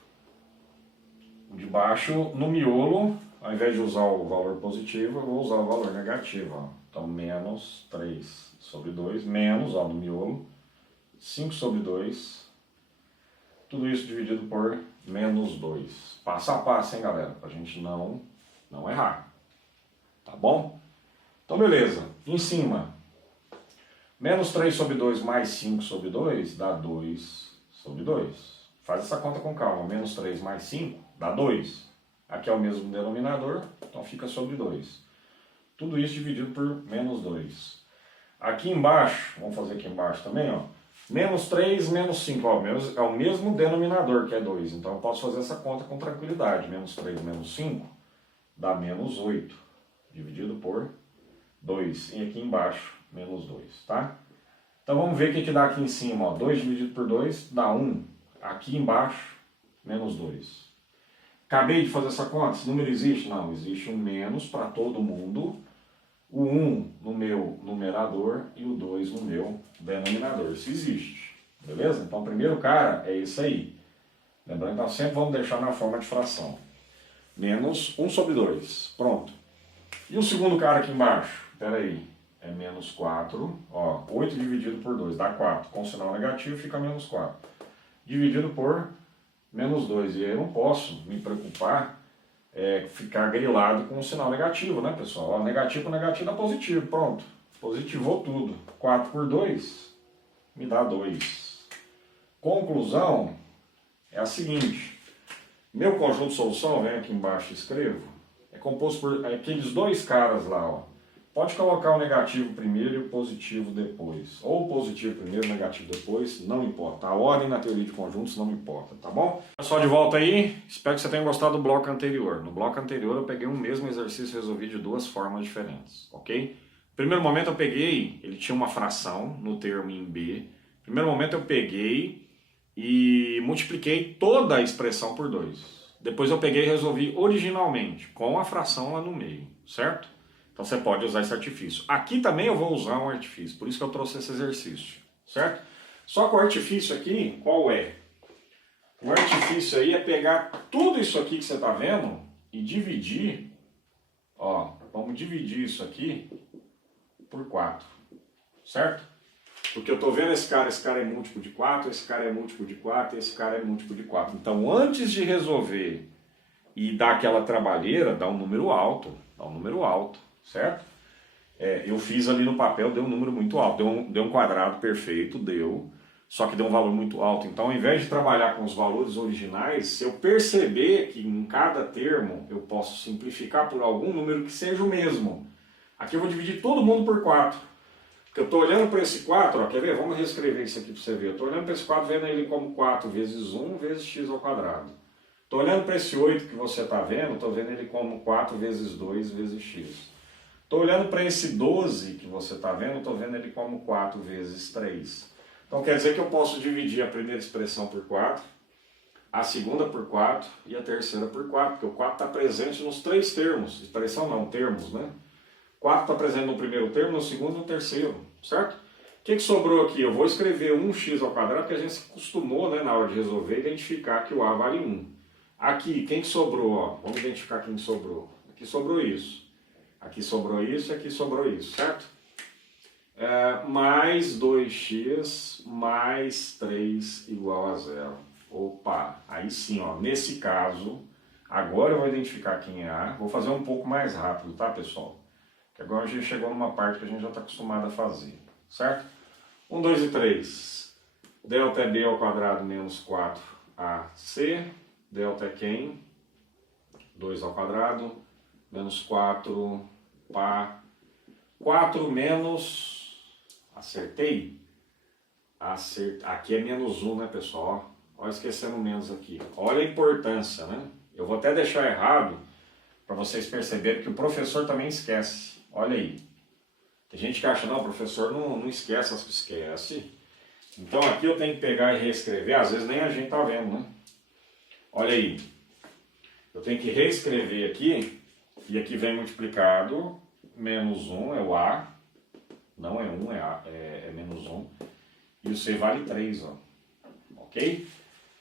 O de baixo, no miolo, ao invés de usar o valor positivo, eu vou usar o valor negativo. Ó. Então, menos 3 sobre 2, menos, ó, no miolo, 5 sobre 2, tudo isso dividido por menos 2. Passo a passo, hein, galera? Pra gente não errar. Tá bom? Então, beleza. Em cima, Menos 3 sobre 2 mais 5 sobre 2 dá 2 sobre 2. Faz essa conta com calma. Menos 3 mais 5 dá 2. Aqui é o mesmo denominador, então fica sobre 2. Tudo isso dividido por menos 2. Aqui embaixo, vamos fazer aqui embaixo também, ó. Menos 3, menos 5, ó, é o mesmo denominador que é 2. Então eu posso fazer essa conta com tranquilidade. Menos 3 menos 5 dá menos 8. Dividido por 2. E aqui embaixo, menos 2, tá? Então vamos ver o que dá aqui em cima, ó. 2 dividido por 2 dá 1. Aqui embaixo, menos 2. Acabei de fazer essa conta. Esse número existe? Não, existe um menos para todo mundo. O 1 no meu numerador e o 2 no meu denominador. Isso existe. Beleza? Então o primeiro cara é esse aí. Lembrando, então sempre vamos deixar na forma de fração. Menos 1 sobre 2. Pronto. E o segundo cara aqui embaixo? Espera aí. É menos 4. Ó, 8 dividido por 2 dá 4. Com sinal negativo fica menos 4. Dividido por menos 2. E aí eu não posso me preocupar ficar grilado com um sinal negativo, né, pessoal? Ó, negativo com negativo dá positivo. Pronto. Positivou tudo. 4 por 2 me dá 2. Conclusão é a seguinte. Meu conjunto de solução, vem aqui embaixo e escrevo, é composto por aqueles dois caras lá, ó. Pode colocar o negativo primeiro e o positivo depois. Ou o positivo primeiro e o negativo depois, não importa. A ordem na teoria de conjuntos não importa, tá bom? Pessoal, de volta aí. Espero que você tenha gostado do bloco anterior. No bloco anterior eu peguei um mesmo exercício e resolvi de duas formas diferentes, ok? No primeiro momento eu peguei, ele tinha uma fração no termo em B. No primeiro momento eu peguei e multipliquei toda a expressão por 2. Depois eu peguei e resolvi originalmente, com a fração lá no meio, certo? Então você pode usar esse artifício. Aqui também eu vou usar um artifício, por isso que eu trouxe esse exercício, certo? Só que o artifício aqui, qual é? O artifício aí é pegar tudo isso aqui que você está vendo e dividir, ó, vamos dividir isso aqui por 4, certo? Porque eu estou vendo esse cara é múltiplo de 4, esse cara é múltiplo de 4, esse cara é múltiplo de 4. Então antes de resolver e dar aquela trabalheira, dá um número alto, certo? Eu fiz ali no papel, deu um número muito alto, deu um quadrado perfeito, deu, só que deu um valor muito alto. Então, ao invés de trabalhar com os valores originais, se eu perceber que em cada termo eu posso simplificar por algum número que seja o mesmo. Aqui eu vou dividir todo mundo por 4. Porque eu estou olhando para esse 4, ó, quer ver? Vamos reescrever isso aqui para você ver. Eu estou olhando para esse 4, vendo ele como 4 vezes 1 vezes x ao quadrado. Estou olhando para esse 8 que você está vendo, estou vendo ele como 4 vezes 2 vezes x. Estou olhando para esse 12 que você está vendo, estou vendo ele como 4 vezes 3. Então quer dizer que eu posso dividir a primeira expressão por 4, a segunda por 4 e a terceira por 4, porque o 4 está presente nos três termos. Expressão não, termos, né? 4 está presente no primeiro termo, no segundo e no terceiro, certo? O que sobrou aqui? Eu vou escrever 1x ao quadrado, porque a gente se acostumou, né, na hora de resolver, identificar que o a vale 1. Aqui, quem sobrou? Ó, vamos identificar quem sobrou. Aqui sobrou isso. Aqui sobrou isso e aqui sobrou isso, certo? Mais 2x mais 3 igual a 0. Opa, aí sim, ó, nesse caso, agora eu vou identificar quem é A. Vou fazer um pouco mais rápido, tá, pessoal? Que agora a gente chegou numa parte que a gente já está acostumado a fazer, certo? 1, 2 e 3. Delta é b ao quadrado menos 4ac. Delta é quem? 2 ao quadrado menos 4 pá. 4 menos... Acertei? Aqui é menos 1, né, pessoal? Olha, esquecendo menos aqui. Olha a importância, né? Eu vou até deixar errado para vocês perceberem que o professor também esquece. Olha aí. Tem gente que acha, não, o professor não esquece, as que esquece. Então aqui eu tenho que pegar e reescrever, às vezes nem a gente tá vendo, né? Olha aí. Eu tenho que reescrever aqui, e aqui vem multiplicado, menos 1 é o A, não é 1, é menos 1, e o C vale 3, ó. Ok?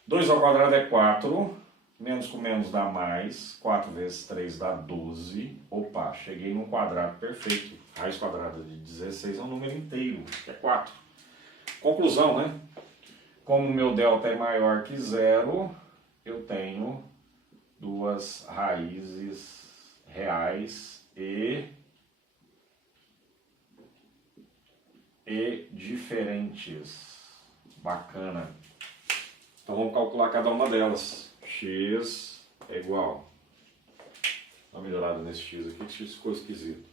2 ao quadrado é 4, menos com menos dá mais, 4 vezes 3 dá 12. Opa, cheguei num quadrado perfeito. Raiz quadrada de 16 é um número inteiro, que é 4. Conclusão, né? Como o meu delta é maior que 0, eu tenho duas raízes reais e e diferentes. Bacana. Então vamos calcular cada uma delas. X é igual. Dá uma melhorada nesse x aqui, que x ficou esquisito.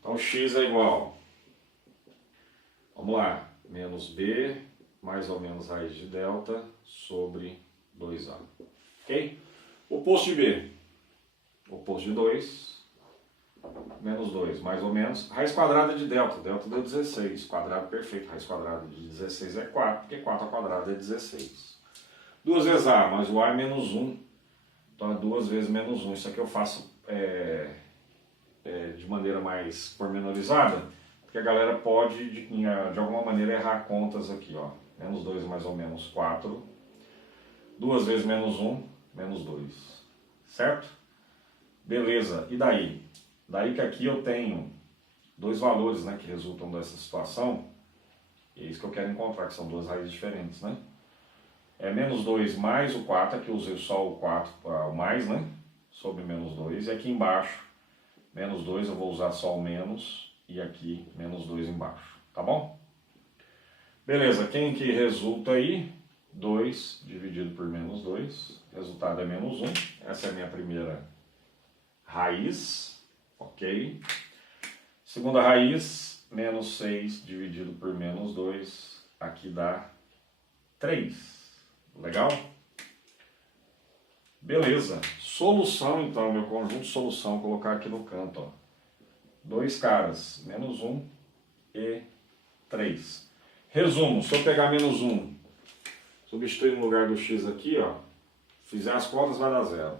Então x é igual. Vamos lá. Menos b, mais ou menos raiz de delta, sobre 2a. Ok? Oposto de b. Oposto de 2. Menos 2, mais ou menos. Raiz quadrada de delta. Delta deu 16. Quadrado perfeito. Raiz quadrada de 16 é 4, porque 4 ao quadrado é 16. 2 vezes a, mas o a é menos 1. Então é 2 vezes menos 1. Isso aqui eu faço de maneira mais pormenorizada, porque a galera pode, de alguma maneira, errar contas aqui. Ó. Menos 2 mais ou menos 4. 2 vezes menos 1, menos 2. Certo? Beleza. E daí? Daí que aqui eu tenho dois valores, né, que resultam dessa situação. E é isso que eu quero encontrar, que são duas raízes diferentes, né? É menos 2 mais o 4, aqui eu usei só o 4 para o mais, né? Sobre menos 2. E aqui embaixo, menos 2, eu vou usar só o menos. E aqui, menos 2 embaixo. Tá bom? Beleza, quem que resulta aí? 2 dividido por menos 2. Resultado é menos 1. Essa é a minha primeira raiz. Ok? Segunda raiz, menos 6 dividido por menos 2. Aqui dá 3. Legal? Beleza. Solução, então, meu conjunto de solução, vou colocar aqui no canto. Ó. Dois caras, menos 1 e 3. Resumo, se eu pegar menos 1, substituir no lugar do x aqui, ó, fizer as contas, vai dar 0.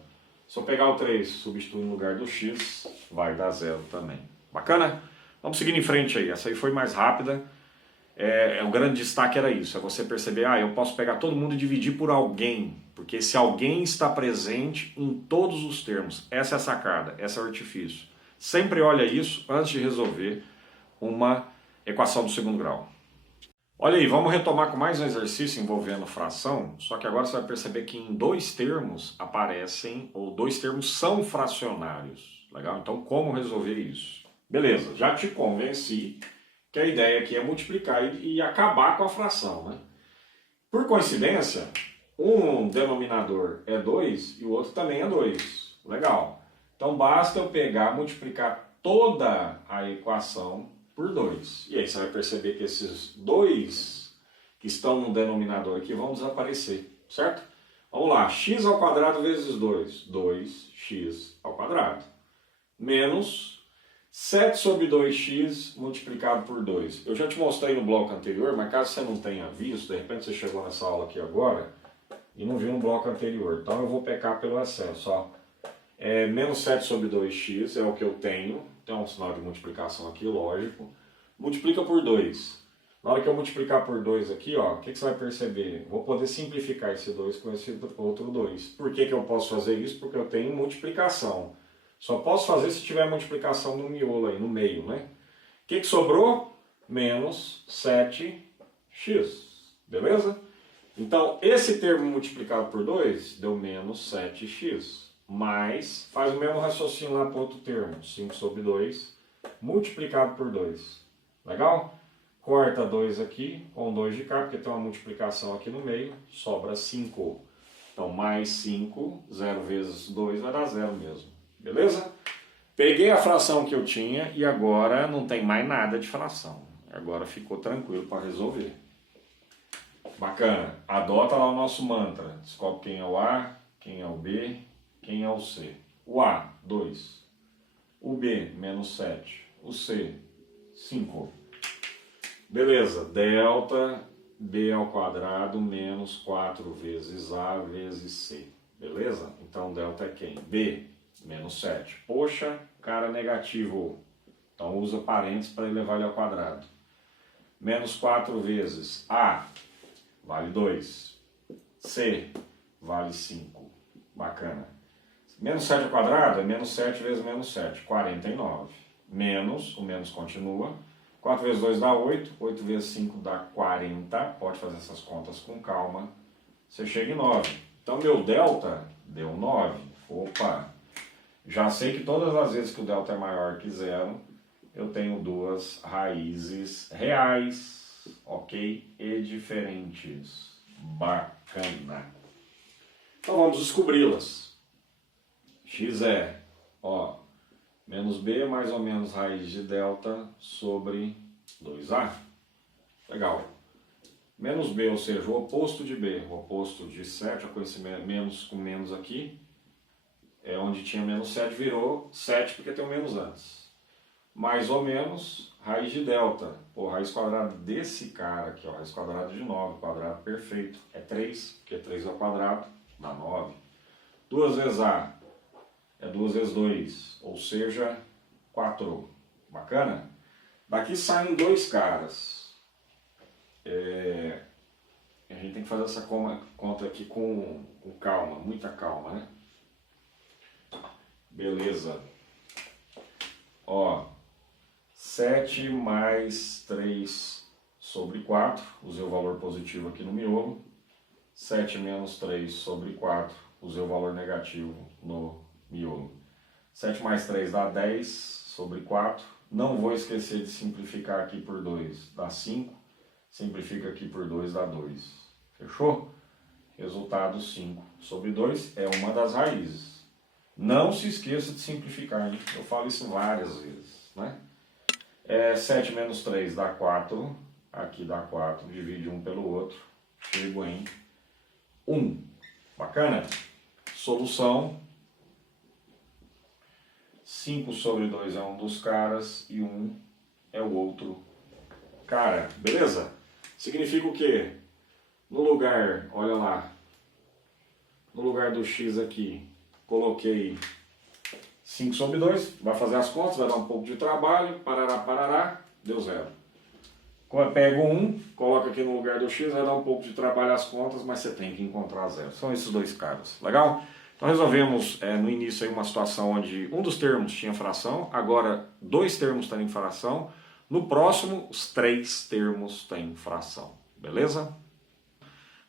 Se eu pegar o 3, substituir no lugar do x, vai dar 0 também. Bacana? Vamos seguindo em frente aí. Essa aí foi mais rápida. O grande destaque era isso. É você perceber, eu posso pegar todo mundo e dividir por alguém. Porque esse alguém está presente em todos os termos. Essa é a sacada, esse é o artifício. Sempre olha isso antes de resolver uma equação do segundo grau. Olha aí, vamos retomar com mais um exercício envolvendo fração, só que agora você vai perceber que em dois termos aparecem, ou dois termos são fracionários. Legal? Então, como resolver isso? Beleza, já te convenci que a ideia aqui é multiplicar e acabar com a fração, né? Por coincidência, um denominador é 2 e o outro também é 2. Legal. Então, basta eu pegar, multiplicar toda a equação por 2. E aí você vai perceber que esses dois que estão no denominador aqui vão desaparecer, certo? Vamos lá, x ao quadrado vezes 2. 2x ao quadrado. Menos 7 sobre 2x multiplicado por 2. Eu já te mostrei no bloco anterior, mas caso você não tenha visto, de repente você chegou nessa aula aqui agora e não viu no bloco anterior. Então eu vou pecar pelo excesso, ó. Menos 7 sobre 2x é o que eu tenho. Tem um sinal de multiplicação aqui, lógico. Multiplica por 2. Na hora que eu multiplicar por 2 aqui, ó, o que você vai perceber? Vou poder simplificar esse 2 com esse outro 2. Por que eu posso fazer isso? Porque eu tenho multiplicação. Só posso fazer se tiver multiplicação no miolo aí, no meio, né? O que sobrou? Menos 7x. Beleza? Então, esse termo multiplicado por 2 deu menos 7x. Mas, faz o mesmo raciocínio lá para outro termo. 5 sobre 2 multiplicado por 2. Legal? Corta 2 aqui com 2 de cá, porque tem uma multiplicação aqui no meio. Sobra 5. Então, mais 5, 0 vezes 2 vai dar 0 mesmo. Beleza? Peguei a fração que eu tinha e agora não tem mais nada de fração. Agora ficou tranquilo para resolver. Bacana. Adota lá o nosso mantra. Descobre quem é o A, quem é o B, quem é o C. O A, 2. O B, menos 7. O C, 5. Beleza. Delta B ao quadrado menos 4 vezes A vezes C. Beleza? Então, delta é quem? B, menos 7. Poxa, cara negativo. Então, usa parênteses para elevar ele ao quadrado. Menos 4 vezes A, vale 2. C, vale 5. Bacana. Menos 7 ao quadrado é menos 7 vezes menos 7, 49. Menos, o menos continua. 4 vezes 2 dá 8, 8 vezes 5 dá 40. Pode fazer essas contas com calma. Você chega em 9. Então, meu delta deu 9. Opa! Já sei que todas as vezes que o delta é maior que 0, eu tenho duas raízes reais, ok? E diferentes. Bacana. Então vamos descobri-las. X é, ó, menos b mais ou menos raiz de delta sobre 2a. Legal. Menos b, ou seja, o oposto de b, o oposto de 7, eu conheci menos com menos aqui, é onde tinha menos 7, virou 7 porque tem o menos antes. Mais ou menos raiz de delta, pô, raiz quadrada desse cara aqui, ó, raiz quadrada de 9, quadrado perfeito, é 3, porque 3 ao quadrado dá 9. 2 vezes a é 2 vezes 2, ou seja, 4. Bacana? Daqui saem dois caras. A gente tem que fazer essa conta aqui com calma, muita calma, né? Beleza. Ó, 7 mais 3 sobre 4, usei o valor positivo aqui no miolo. 7 menos 3 sobre 4, usei o valor negativo no miolo. 7 mais 3 dá 10 sobre 4. Não vou esquecer de simplificar aqui por 2, dá 5. Simplifica aqui por 2, dá 2. Fechou? Resultado 5 sobre 2 é uma das raízes. Não se esqueça de simplificar, hein? Eu falo isso várias vezes, né? 7 menos 3 dá 4. Aqui dá 4. Divide um pelo outro. Chego em 1. Bacana? Solução. 5 sobre 2 é um dos caras e 1 é o outro cara. Beleza? Significa o quê? No lugar, olha lá, no lugar do x aqui, coloquei 5 sobre 2, vai fazer as contas, vai dar um pouco de trabalho, parará, parará, deu 0. Pego 1, coloca aqui no lugar do x, vai dar um pouco de trabalho as contas, mas você tem que encontrar 0. São esses dois caras, legal? Então resolvemos no início aí uma situação onde um dos termos tinha fração, agora dois termos têm fração, no próximo os 3 termos têm fração, beleza?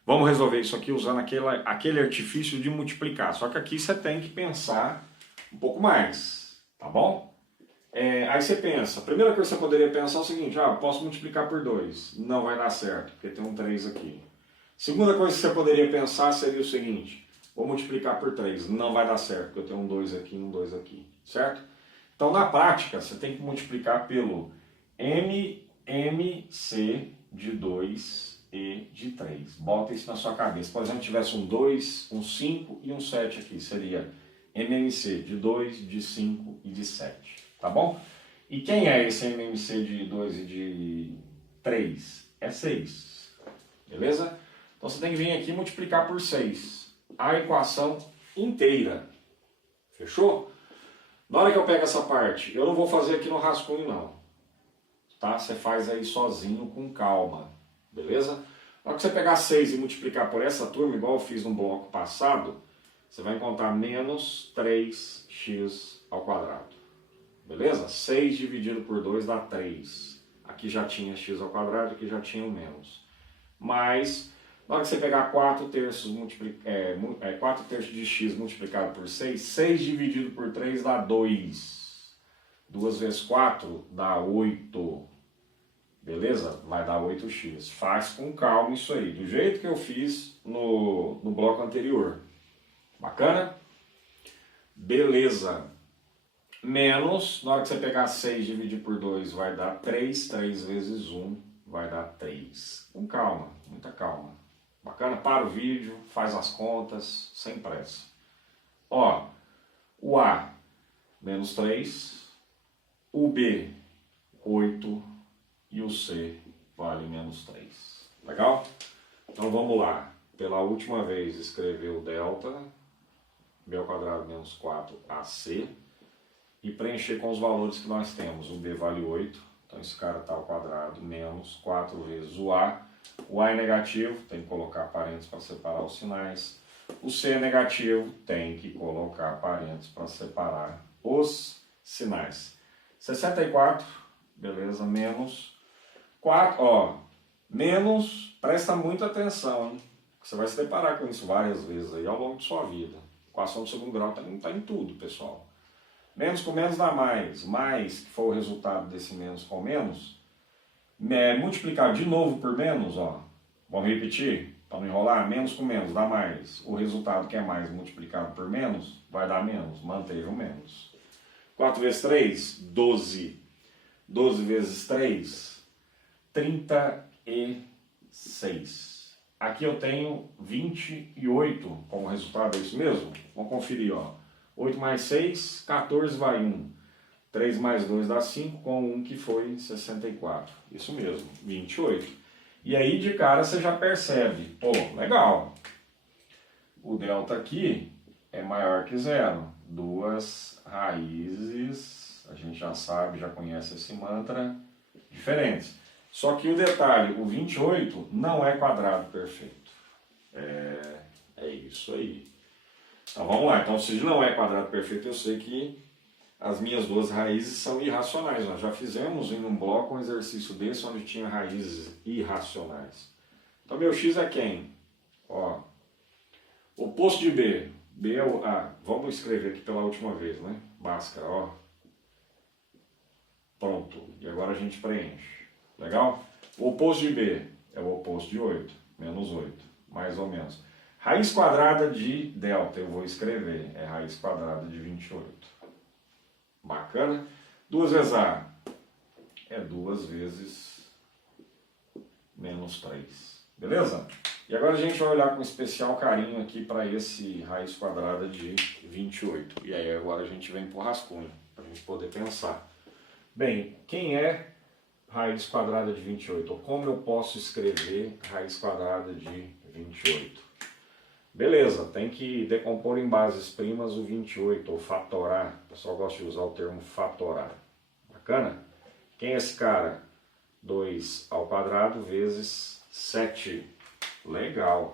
Vamos resolver isso aqui usando aquele artifício de multiplicar, só que aqui você tem que pensar um pouco mais, tá bom? Aí você pensa, a primeira coisa que você poderia pensar é o seguinte, posso multiplicar por 2, não vai dar certo, porque tem um 3 aqui. Segunda coisa que você poderia pensar seria o seguinte, vou multiplicar por 3, não vai dar certo, porque eu tenho um 2 aqui e um 2 aqui, certo? Então na prática você tem que multiplicar pelo MMC de 2 e de 3. Bota isso na sua cabeça. Por exemplo, tivesse um 2, um 5 e um 7 aqui. Seria MMC de 2, de 5 e de 7. Tá bom? E quem é esse MMC de 2 e de 3? É 6. Beleza? Então você tem que vir aqui e multiplicar por 6. A equação inteira. Fechou? Na hora que eu pego essa parte, eu não vou fazer aqui no rascunho não. Tá? Você faz aí sozinho com calma. Beleza? Na hora que você pegar 6 e multiplicar por essa turma, igual eu fiz no bloco passado, você vai encontrar menos 3x ao quadrado. Beleza? 6 dividido por 2 dá 3. Aqui já tinha x ao quadrado, aqui já tinha o menos. Mas, na hora que você pegar 4 terços, 4 terços de x multiplicado por 6, 6 dividido por 3 dá 2. 2 vezes 4 dá 8. Beleza? Vai dar 8x. Faz com calma isso aí, do jeito que eu fiz no bloco anterior. Bacana? Beleza. Menos, na hora que você pegar 6 e dividir por 2 vai dar 3. 3 vezes 1 vai dar 3. Com calma, muita calma. Bacana? Para o vídeo, faz as contas, sem pressa. Ó, o A, menos 3. O B, 8. E o C vale menos 3. Legal? Então vamos lá. Pela última vez escrever o delta, b ao quadrado menos 4ac, e preencher com os valores que nós temos. O b vale 8, então esse cara está ao quadrado, menos 4 vezes o a. O a é negativo, tem que colocar parênteses para separar os sinais. O c é negativo, tem que colocar parênteses para separar os sinais. 64, beleza, menos 4, ó, menos, presta muita atenção, hein? Você vai se deparar com isso várias vezes aí ao longo de sua vida. Equação de segundo grau tá em tudo, pessoal. Menos com menos dá mais. Mais, que for o resultado desse menos com menos, multiplicar de novo por menos, ó. Vamos repetir? Para não enrolar, menos com menos dá mais. O resultado que é mais multiplicado por menos vai dar menos. Manteve o menos. 4 vezes 3, 12. 12 vezes 3, 36. Aqui eu tenho 28 como resultado, é isso mesmo? Vamos conferir, ó. 8 mais 6, 14 vai 1. 3 mais 2 dá 5, com 1 que foi 64. Isso mesmo, 28. E aí de cara você já percebe, pô, legal. O delta aqui é maior que zero. Duas raízes, a gente já sabe, já conhece esse mantra, diferentes. Só que o detalhe, o 28 não é quadrado perfeito. É isso aí. Então vamos lá, então se não é quadrado perfeito, eu sei que as minhas duas raízes são irracionais. Nós já fizemos em um bloco um exercício desse onde tinha raízes irracionais. Então meu x é quem? Ó, oposto de b. B é o A. Vamos escrever aqui pela última vez, né? Bhaskara, ó. Pronto. E agora a gente preenche. Legal? O oposto de B é o oposto de 8. Menos 8. Mais ou menos. Raiz quadrada de delta, eu vou escrever. É raiz quadrada de 28. Bacana? 2 vezes A é 2 vezes menos 3. Beleza? E agora a gente vai olhar com especial carinho aqui para esse raiz quadrada de 28. E aí agora a gente vem para o rascunho, para a gente poder pensar. Bem, quem é raiz quadrada de 28? Ou como eu posso escrever raiz quadrada de 28? Beleza, tem que decompor em bases primas o 28, ou fatorar. O pessoal gosta de usar o termo fatorar. Bacana? Quem é esse cara? 2 ao quadrado vezes 7. Legal.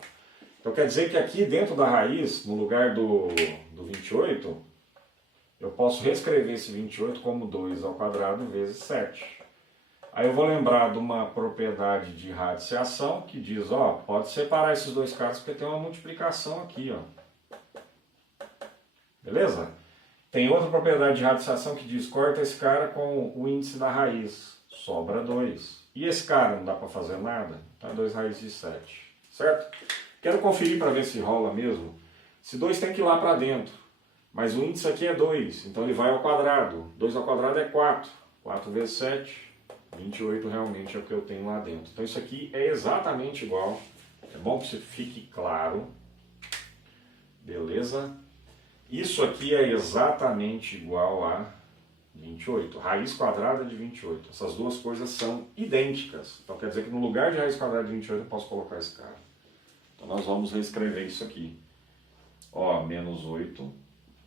Então quer dizer que aqui dentro da raiz, no lugar do 28, eu posso reescrever esse 28 como 2 ao quadrado vezes 7. Aí eu vou lembrar de uma propriedade de radiciação que diz, ó, pode separar esses dois caras porque tem uma multiplicação aqui, ó. Beleza? Tem outra propriedade de radiciação que diz, corta esse cara com o índice da raiz, sobra 2. E esse cara não dá para fazer nada? Então é 2 raízes de 7. Certo? Quero conferir para ver se rola mesmo. Esse 2 tem que ir lá para dentro. Mas o índice aqui é 2, então ele vai ao quadrado. 2 ao quadrado é 4. 4 vezes 7, 28 realmente é o que eu tenho lá dentro. Então isso aqui é exatamente igual. É bom que isso fique claro. Beleza? Isso aqui é exatamente igual a 28. Raiz quadrada de 28. Essas duas coisas são idênticas. Então quer dizer que no lugar de raiz quadrada de 28 eu posso colocar esse cara. Então nós vamos reescrever isso aqui. Ó, menos 8,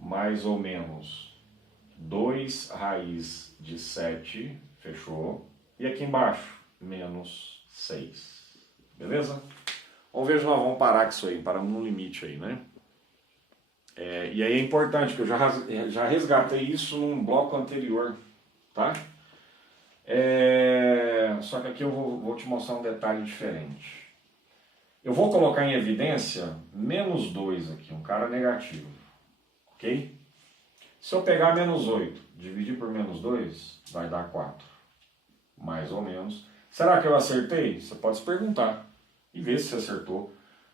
mais ou menos 2 raiz de 7, fechou. E aqui embaixo, menos 6. Beleza? Vamos ver se nós vamos parar com isso aí, paramos no limite aí, né? E aí é importante, que eu já resgatei isso num bloco anterior, tá? Só que aqui eu vou te mostrar um detalhe diferente. Eu vou colocar em evidência menos 2 aqui, um cara negativo, ok? Se eu pegar menos 8, dividir por menos 2, vai dar 4, mais ou menos. Será que eu acertei? Você pode se perguntar e ver se você acertou.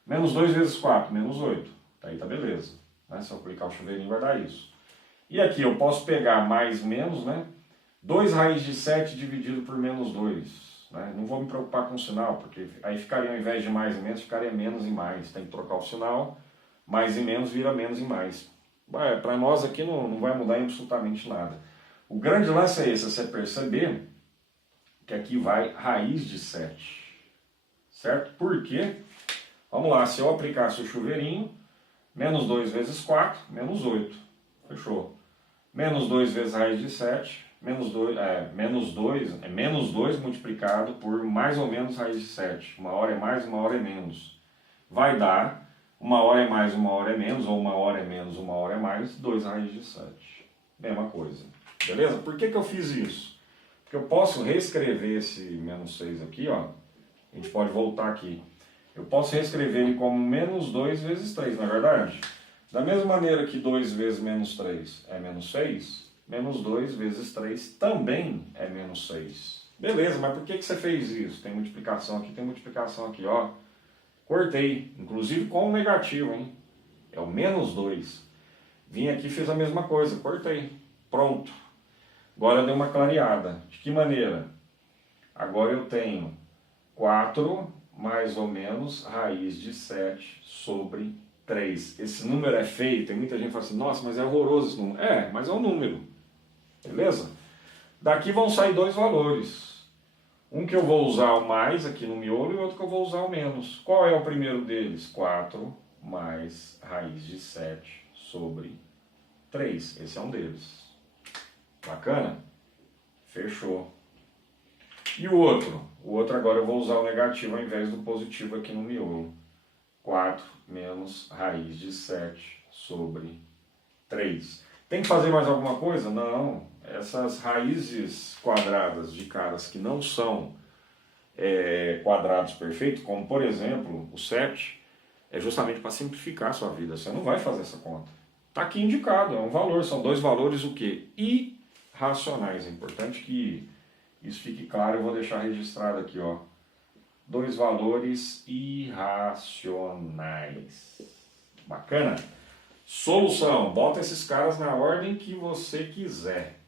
Menos 2 vezes 4, menos 8, aí tá beleza. Né? Se eu aplicar o chuveirinho vai dar isso. E aqui eu posso pegar mais menos, né? 2 raiz de 7 dividido por menos 2. Né? Não vou me preocupar com o sinal, porque aí ficaria ao invés de mais e menos, ficaria menos e mais. Tem que trocar o sinal, mais e menos vira menos e mais. Para nós aqui não vai mudar absolutamente nada. O grande lance é esse, é você perceber que aqui vai raiz de 7. Certo? Por quê? Vamos lá, se eu aplicasse o chuveirinho, menos 2 vezes 4, menos 8. Fechou. Menos 2 vezes raiz de 7, menos 2 multiplicado por mais ou menos raiz de 7. Uma hora é mais, uma hora é menos. Vai dar uma hora é mais, uma hora é menos, ou uma hora é menos, uma hora é mais, 2 raiz de 7. Mesma coisa. Beleza? Por que eu fiz isso? Porque eu posso reescrever esse menos 6 aqui, ó. A gente pode voltar aqui. Eu posso reescrever ele como menos 2 vezes 3, não é verdade? Da mesma maneira que 2 vezes menos 3 é menos 6, Menos 2 vezes 3 também é menos 6. Beleza, mas por que você fez isso? Tem multiplicação aqui, ó. Cortei, inclusive com o negativo, hein? É o menos 2. Vim aqui e fiz a mesma coisa, cortei. Pronto. Agora deu uma clareada. De que maneira? Agora eu tenho 4 mais ou menos raiz de 7 sobre 3. Esse número é feio, tem muita gente que fala assim, nossa, mas é horroroso esse número. É, mas é um número. Beleza? Daqui vão sair dois valores. Um que eu vou usar o mais aqui no miolo e outro que eu vou usar o menos. Qual é o primeiro deles? 4 mais raiz de 7 sobre 3. Esse é um deles. Bacana? Fechou. E o outro? O outro agora eu vou usar o negativo ao invés do positivo aqui no miolo. 4 menos raiz de 7 sobre 3. Tem que fazer mais alguma coisa? Não. Essas raízes quadradas de caras que não são quadrados perfeitos, como por exemplo o 7, é justamente para simplificar a sua vida. Você não vai fazer essa conta. Está aqui indicado, é um valor, são dois valores o quê? Irracionais. É importante que isso fique claro, eu vou deixar registrado aqui, ó. Dois valores irracionais. Bacana? Solução, bota esses caras na ordem que você quiser.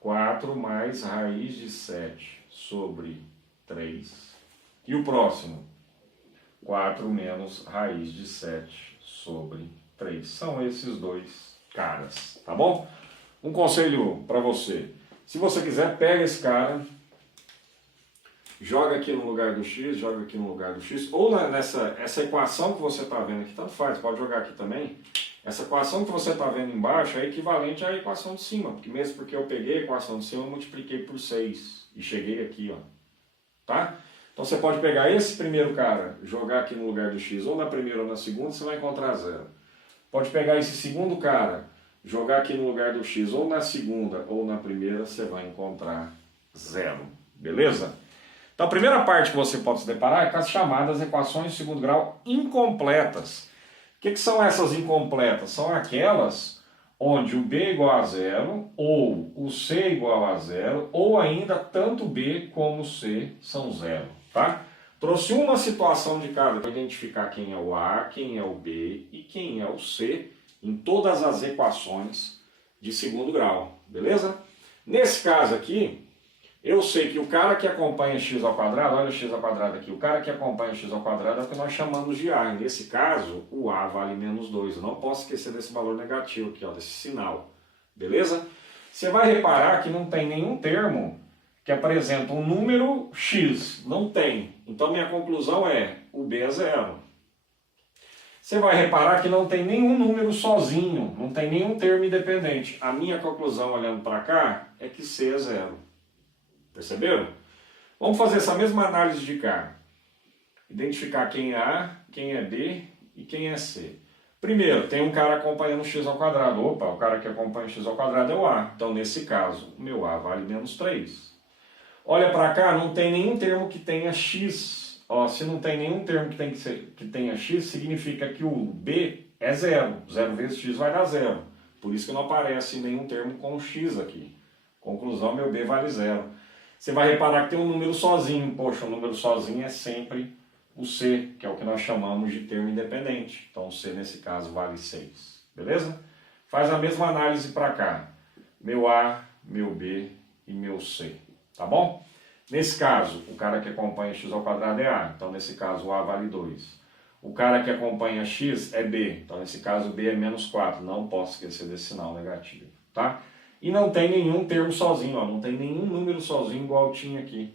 4 mais raiz de 7 sobre 3. E o próximo? 4 menos raiz de 7 sobre 3. São esses dois caras, tá bom? Um conselho para você. Se você quiser, pega esse cara, joga aqui no lugar do x, joga aqui no lugar do x, ou essa equação que você está vendo aqui, tanto faz, pode jogar aqui também. Essa equação que você está vendo embaixo é equivalente à equação de cima, porque mesmo porque eu peguei a equação de cima, eu multipliquei por 6 e cheguei aqui, ó. Tá? Então você pode pegar esse primeiro cara, jogar aqui no lugar do x, ou na primeira ou na segunda, você vai encontrar 0. Pode pegar esse segundo cara, jogar aqui no lugar do x, ou na segunda ou na primeira, você vai encontrar 0. Beleza? Então a primeira parte que você pode se deparar é com as chamadas equações de segundo grau incompletas. O que são essas incompletas? São aquelas onde o b é igual a 0, ou o c é igual a 0, ou ainda tanto b como c são 0. Tá? Trouxe uma situação de cada para identificar quem é o a, quem é o b e quem é o c em todas as equações de segundo grau. Beleza? Nesse caso aqui, eu sei que o cara que acompanha x ao quadrado, olha o x ao quadrado aqui, o cara que acompanha x ao quadrado é o que nós chamamos de a. Nesse caso, o a vale menos 2. Eu não posso esquecer desse valor negativo aqui, ó, desse sinal. Beleza? Você vai reparar que não tem nenhum termo que apresenta um número x. Não tem. Então minha conclusão é, o b é 0. Você vai reparar que não tem nenhum número sozinho, não tem nenhum termo independente. A minha conclusão olhando para cá é que c é 0. Perceberam? Vamos fazer essa mesma análise de cá. Identificar quem é A, quem é B e quem é C. Primeiro, tem um cara acompanhando x ao quadrado. Opa, o cara que acompanha x ao quadrado é o A. Então, nesse caso, o meu A vale menos 3. Olha para cá, não tem nenhum termo que tenha x. Ó, se não tem nenhum termo que tenha x, significa que o B é 0. 0 vezes x vai dar 0. Por isso que não aparece nenhum termo com x aqui. Conclusão, meu B vale 0. Você vai reparar que tem um número sozinho. Poxa, o número sozinho é sempre o C, que é o que nós chamamos de termo independente. Então, o C, nesse caso, vale 6. Beleza? Faz a mesma análise para cá. Meu A, meu B e meu C. Tá bom? Nesse caso, o cara que acompanha x ao quadrado é A. Então, nesse caso, o A vale 2. O cara que acompanha x é B. Então, nesse caso, B é menos 4. Não posso esquecer desse sinal negativo. Tá? E não tem nenhum termo sozinho, ó, não tem nenhum número sozinho igual tinha aqui.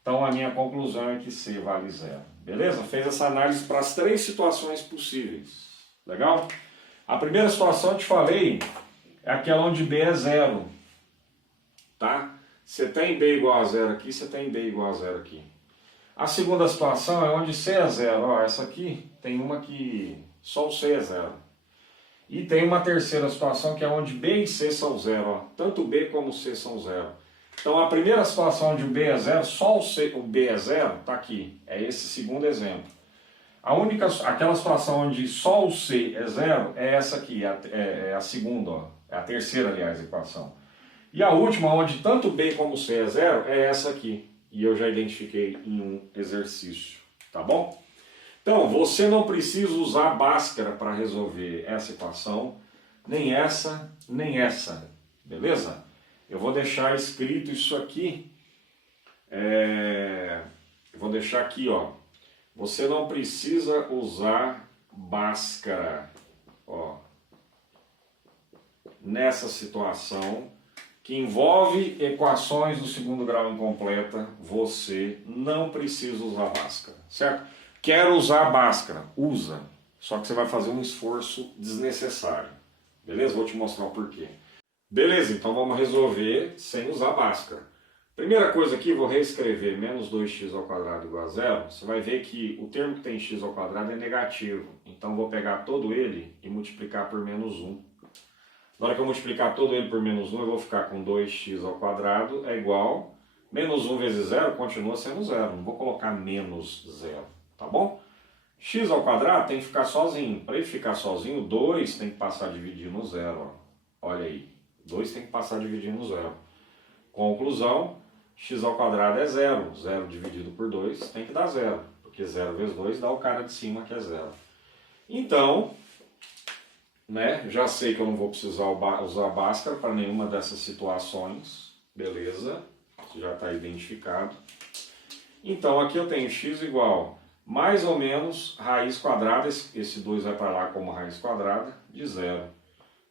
Então a minha conclusão é que C vale 0. Beleza? Fez essa análise para as 3 situações possíveis. Legal? A primeira situação, eu te falei, é aquela onde B é 0. Tá? Você tem B igual a 0 aqui, você tem B igual a 0 aqui. A segunda situação é onde C é 0. Ó, essa aqui tem uma que só o C é 0. E tem uma terceira situação que é onde B e C são 0. Ó. Tanto B como C são 0. Então a primeira situação onde o B é 0, só o B é 0, está aqui. É esse segundo exemplo. Aquela situação onde só o C é 0 é essa aqui, é a segunda, ó. É a terceira, aliás, equação. E a última, onde tanto B como C é zero, é essa aqui. E eu já identifiquei em um exercício, tá bom? Então, você não precisa usar Bhaskara para resolver essa equação, nem essa, beleza? Eu vou deixar escrito isso aqui, eu vou deixar aqui, ó. Você não precisa usar Bhaskara, ó, nessa situação que envolve equações do segundo grau incompleta, você não precisa usar Bhaskara, certo? Quer usar Bhaskara? Usa. Só que você vai fazer um esforço desnecessário. Beleza? Vou te mostrar o porquê. Beleza, então vamos resolver sem usar Bhaskara. Primeira coisa aqui, vou reescrever menos 2x ao quadrado igual a zero. Você vai ver que o termo que tem x ao quadrado é negativo. Então vou pegar todo ele e multiplicar por menos 1. Na hora que eu multiplicar todo ele por menos 1, eu vou ficar com 2x ao quadrado é igual... Menos 1 vezes 0 continua sendo 0. Não vou colocar menos 0, tá bom? X ao quadrado tem que ficar sozinho. Para ele ficar sozinho, 2 tem que passar a dividir no 0. Ó. Olha aí. 2 tem que passar a dividir no 0. Conclusão, x ao quadrado é 0. 0 dividido por 2 tem que dar 0. Porque 0 vezes 2 dá o cara de cima, que é 0. Então... né? Já sei que eu não vou precisar usar Bhaskara para nenhuma dessas situações, beleza? Isso já está identificado. Então aqui eu tenho x igual mais ou menos raiz quadrada, esse 2 vai para lá como raiz quadrada, de 0.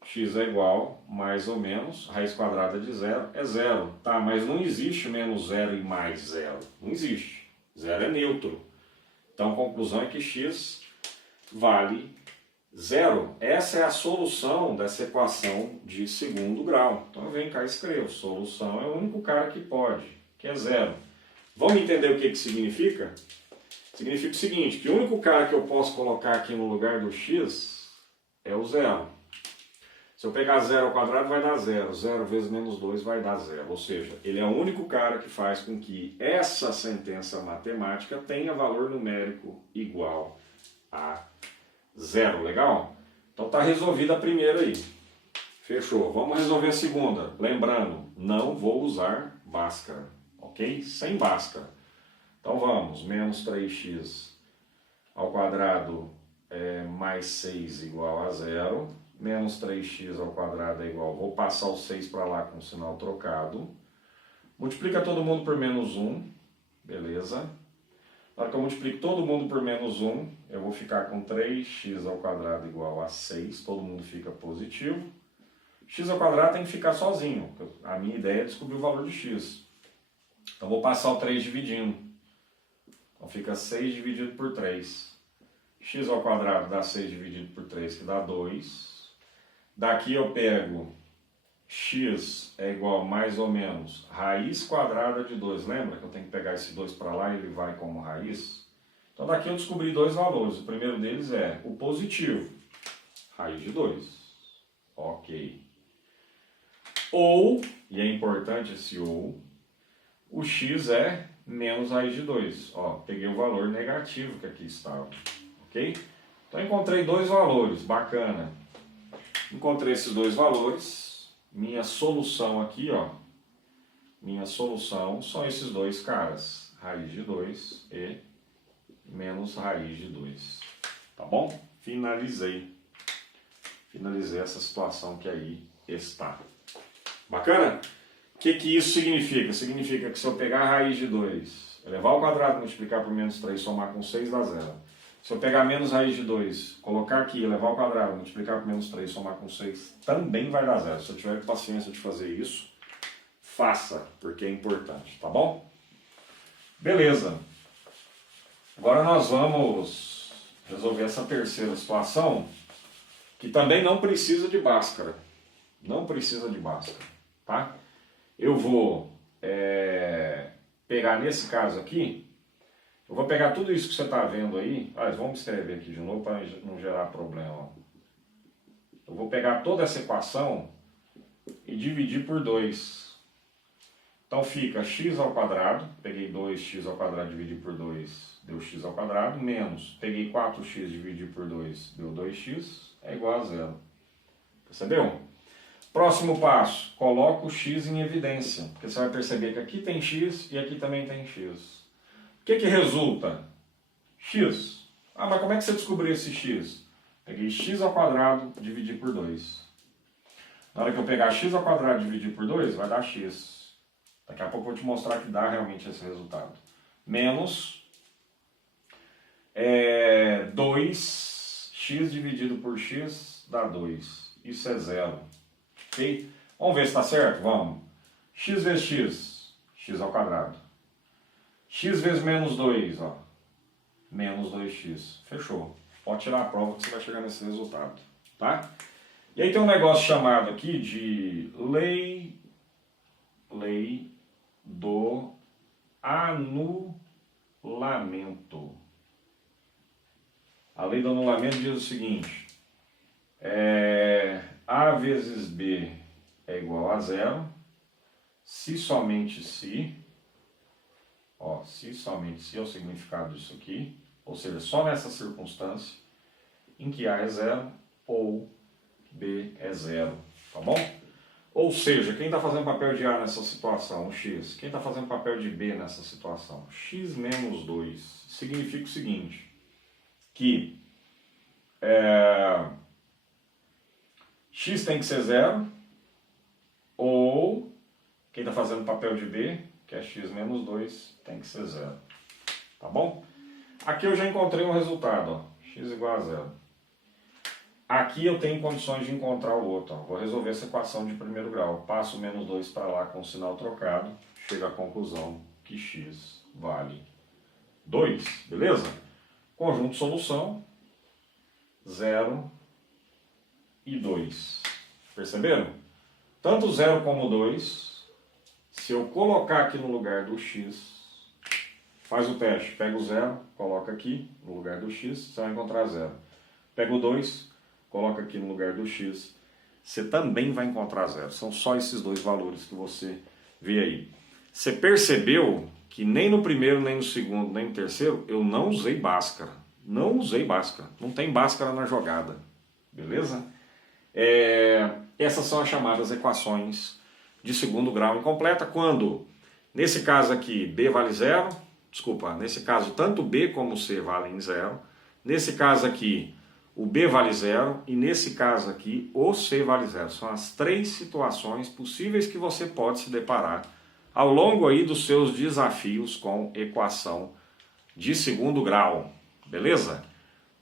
X é igual mais ou menos, raiz quadrada de 0 é 0. Tá, mas não existe menos 0 e mais 0. Não existe. 0 é neutro. Então a conclusão é que x vale 0. Essa é a solução dessa equação de segundo grau. Então eu venho cá e escrevo. Solução é o único cara que pode, que é 0. Vamos entender o que significa? Significa o seguinte, que o único cara que eu posso colocar aqui no lugar do x é o 0. Se eu pegar 0 ao quadrado vai dar 0. 0 vezes menos 2 vai dar 0. Ou seja, ele é o único cara que faz com que essa sentença matemática tenha valor numérico igual a 0, legal? Então está resolvida a primeira aí. Fechou. Vamos resolver a segunda. Lembrando, não vou usar Bhaskara, ok? Sem Bhaskara. Então vamos, menos 3x ao quadrado mais 6 igual a 0. Menos 3x ao quadrado é igual, vou passar o 6 para lá com o sinal trocado. Multiplica todo mundo por menos 1, beleza? Na hora que eu multiplico todo mundo por menos 1, eu vou ficar com 3x ao quadrado igual a 6, todo mundo fica positivo. X ao quadrado tem que ficar sozinho, a minha ideia é descobrir o valor de x. Então vou passar o 3 dividindo. Então fica 6 dividido por 3. X ao quadrado dá 6 dividido por 3, que dá 2. Daqui eu pego x é igual mais ou menos raiz quadrada de 2. Lembra que eu tenho que pegar esse 2 para lá e ele vai como raiz? Então daqui eu descobri dois valores. O primeiro deles é o positivo, raiz de 2. Ok. Ou, e é importante esse ou, o x é menos raiz de 2. Ó, peguei o valor negativo que aqui estava. Ok? Então encontrei dois valores, bacana. Encontrei esses dois valores, minha solução aqui, ó, minha solução são esses dois caras, raiz de 2 e menos raiz de 2, tá bom? Finalizei essa situação que aí está. Bacana? O que isso significa? Significa que se eu pegar a raiz de 2, elevar ao quadrado, multiplicar por menos 3, somar com 6 dá 0. Se eu pegar menos raiz de 2, colocar aqui, elevar ao quadrado, multiplicar por menos 3, somar com 6, também vai dar 0. Se eu tiver paciência de fazer isso, faça, porque é importante, tá bom? Beleza. Agora nós vamos resolver essa terceira situação, que também não precisa de Bhaskara. Não precisa de Bhaskara, tá? Eu vou pegar nesse caso aqui, eu vou pegar tudo isso que você está vendo aí, vamos escrever aqui de novo para não gerar problema. Eu vou pegar toda essa equação e dividir por 2. Então fica x ao quadrado, peguei 2x ao quadrado, dividi por 2, deu x ao quadrado, menos, peguei 4x, dividi por 2, deu 2x, é igual a 0. Percebeu? Próximo passo, coloca o x em evidência, porque você vai perceber que aqui tem x e aqui também tem x. O que resulta? X. Ah, mas como é que você descobriu esse x? Peguei x ao quadrado, dividi por 2. Na hora que eu pegar x ao quadrado e dividir por 2, vai dar x. Daqui a pouco eu vou te mostrar que dá realmente esse resultado. Menos 2x dividido por x dá 2. Isso é zero. Ok? Vamos ver se está certo? Vamos. X vezes x, x ao quadrado. X vezes menos 2, ó. Menos 2x. Fechou. Pode tirar a prova que você vai chegar nesse resultado. Tá? E aí tem um negócio chamado aqui de lei do anulamento. A lei do anulamento diz o seguinte: A vezes B é igual a zero, se somente se, se somente se é o significado disso aqui, ou seja, só nessa circunstância em que A é zero ou B é zero, tá bom? Ou seja, quem está fazendo papel de A nessa situação? O x. Quem está fazendo papel de B nessa situação? X menos 2. Significa o seguinte, que x tem que ser zero, ou quem está fazendo papel de B, que é x menos 2, tem que ser zero. Tá bom? Aqui eu já encontrei um resultado, ó, x igual a zero. Aqui eu tenho condições de encontrar o outro. Ó. Vou resolver essa equação de primeiro grau. Passo o menos 2 para lá com o sinal trocado. Chego à conclusão que x vale 2. Beleza? Conjunto solução 0 e 2. Perceberam? Tanto 0 como 2, se eu colocar aqui no lugar do x, faz o teste. Pega o 0, coloca aqui no lugar do x, você vai encontrar 0. Pega o 2, coloca aqui no lugar do x, você também vai encontrar 0. São só esses dois valores que você vê aí. Você percebeu que nem no primeiro, nem no segundo, nem no terceiro, eu não usei Bhaskara. Não usei Bhaskara. Não tem Bhaskara na jogada. Beleza? Essas são as chamadas equações de segundo grau incompleta, quando, nesse caso aqui, B vale 0, nesse caso tanto B como C valem 0, nesse caso aqui, o B vale 0 e nesse caso aqui o C vale 0. São as três situações possíveis que você pode se deparar ao longo aí dos seus desafios com equação de segundo grau. Beleza?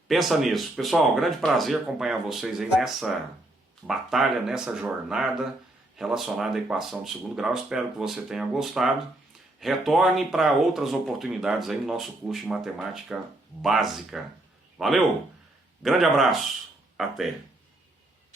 Pensa nisso. Pessoal, um grande prazer acompanhar vocês aí nessa batalha, nessa jornada relacionada à equação de segundo grau. Espero que você tenha gostado. Retorne para outras oportunidades aí no nosso curso de matemática básica. Valeu! Grande abraço, até!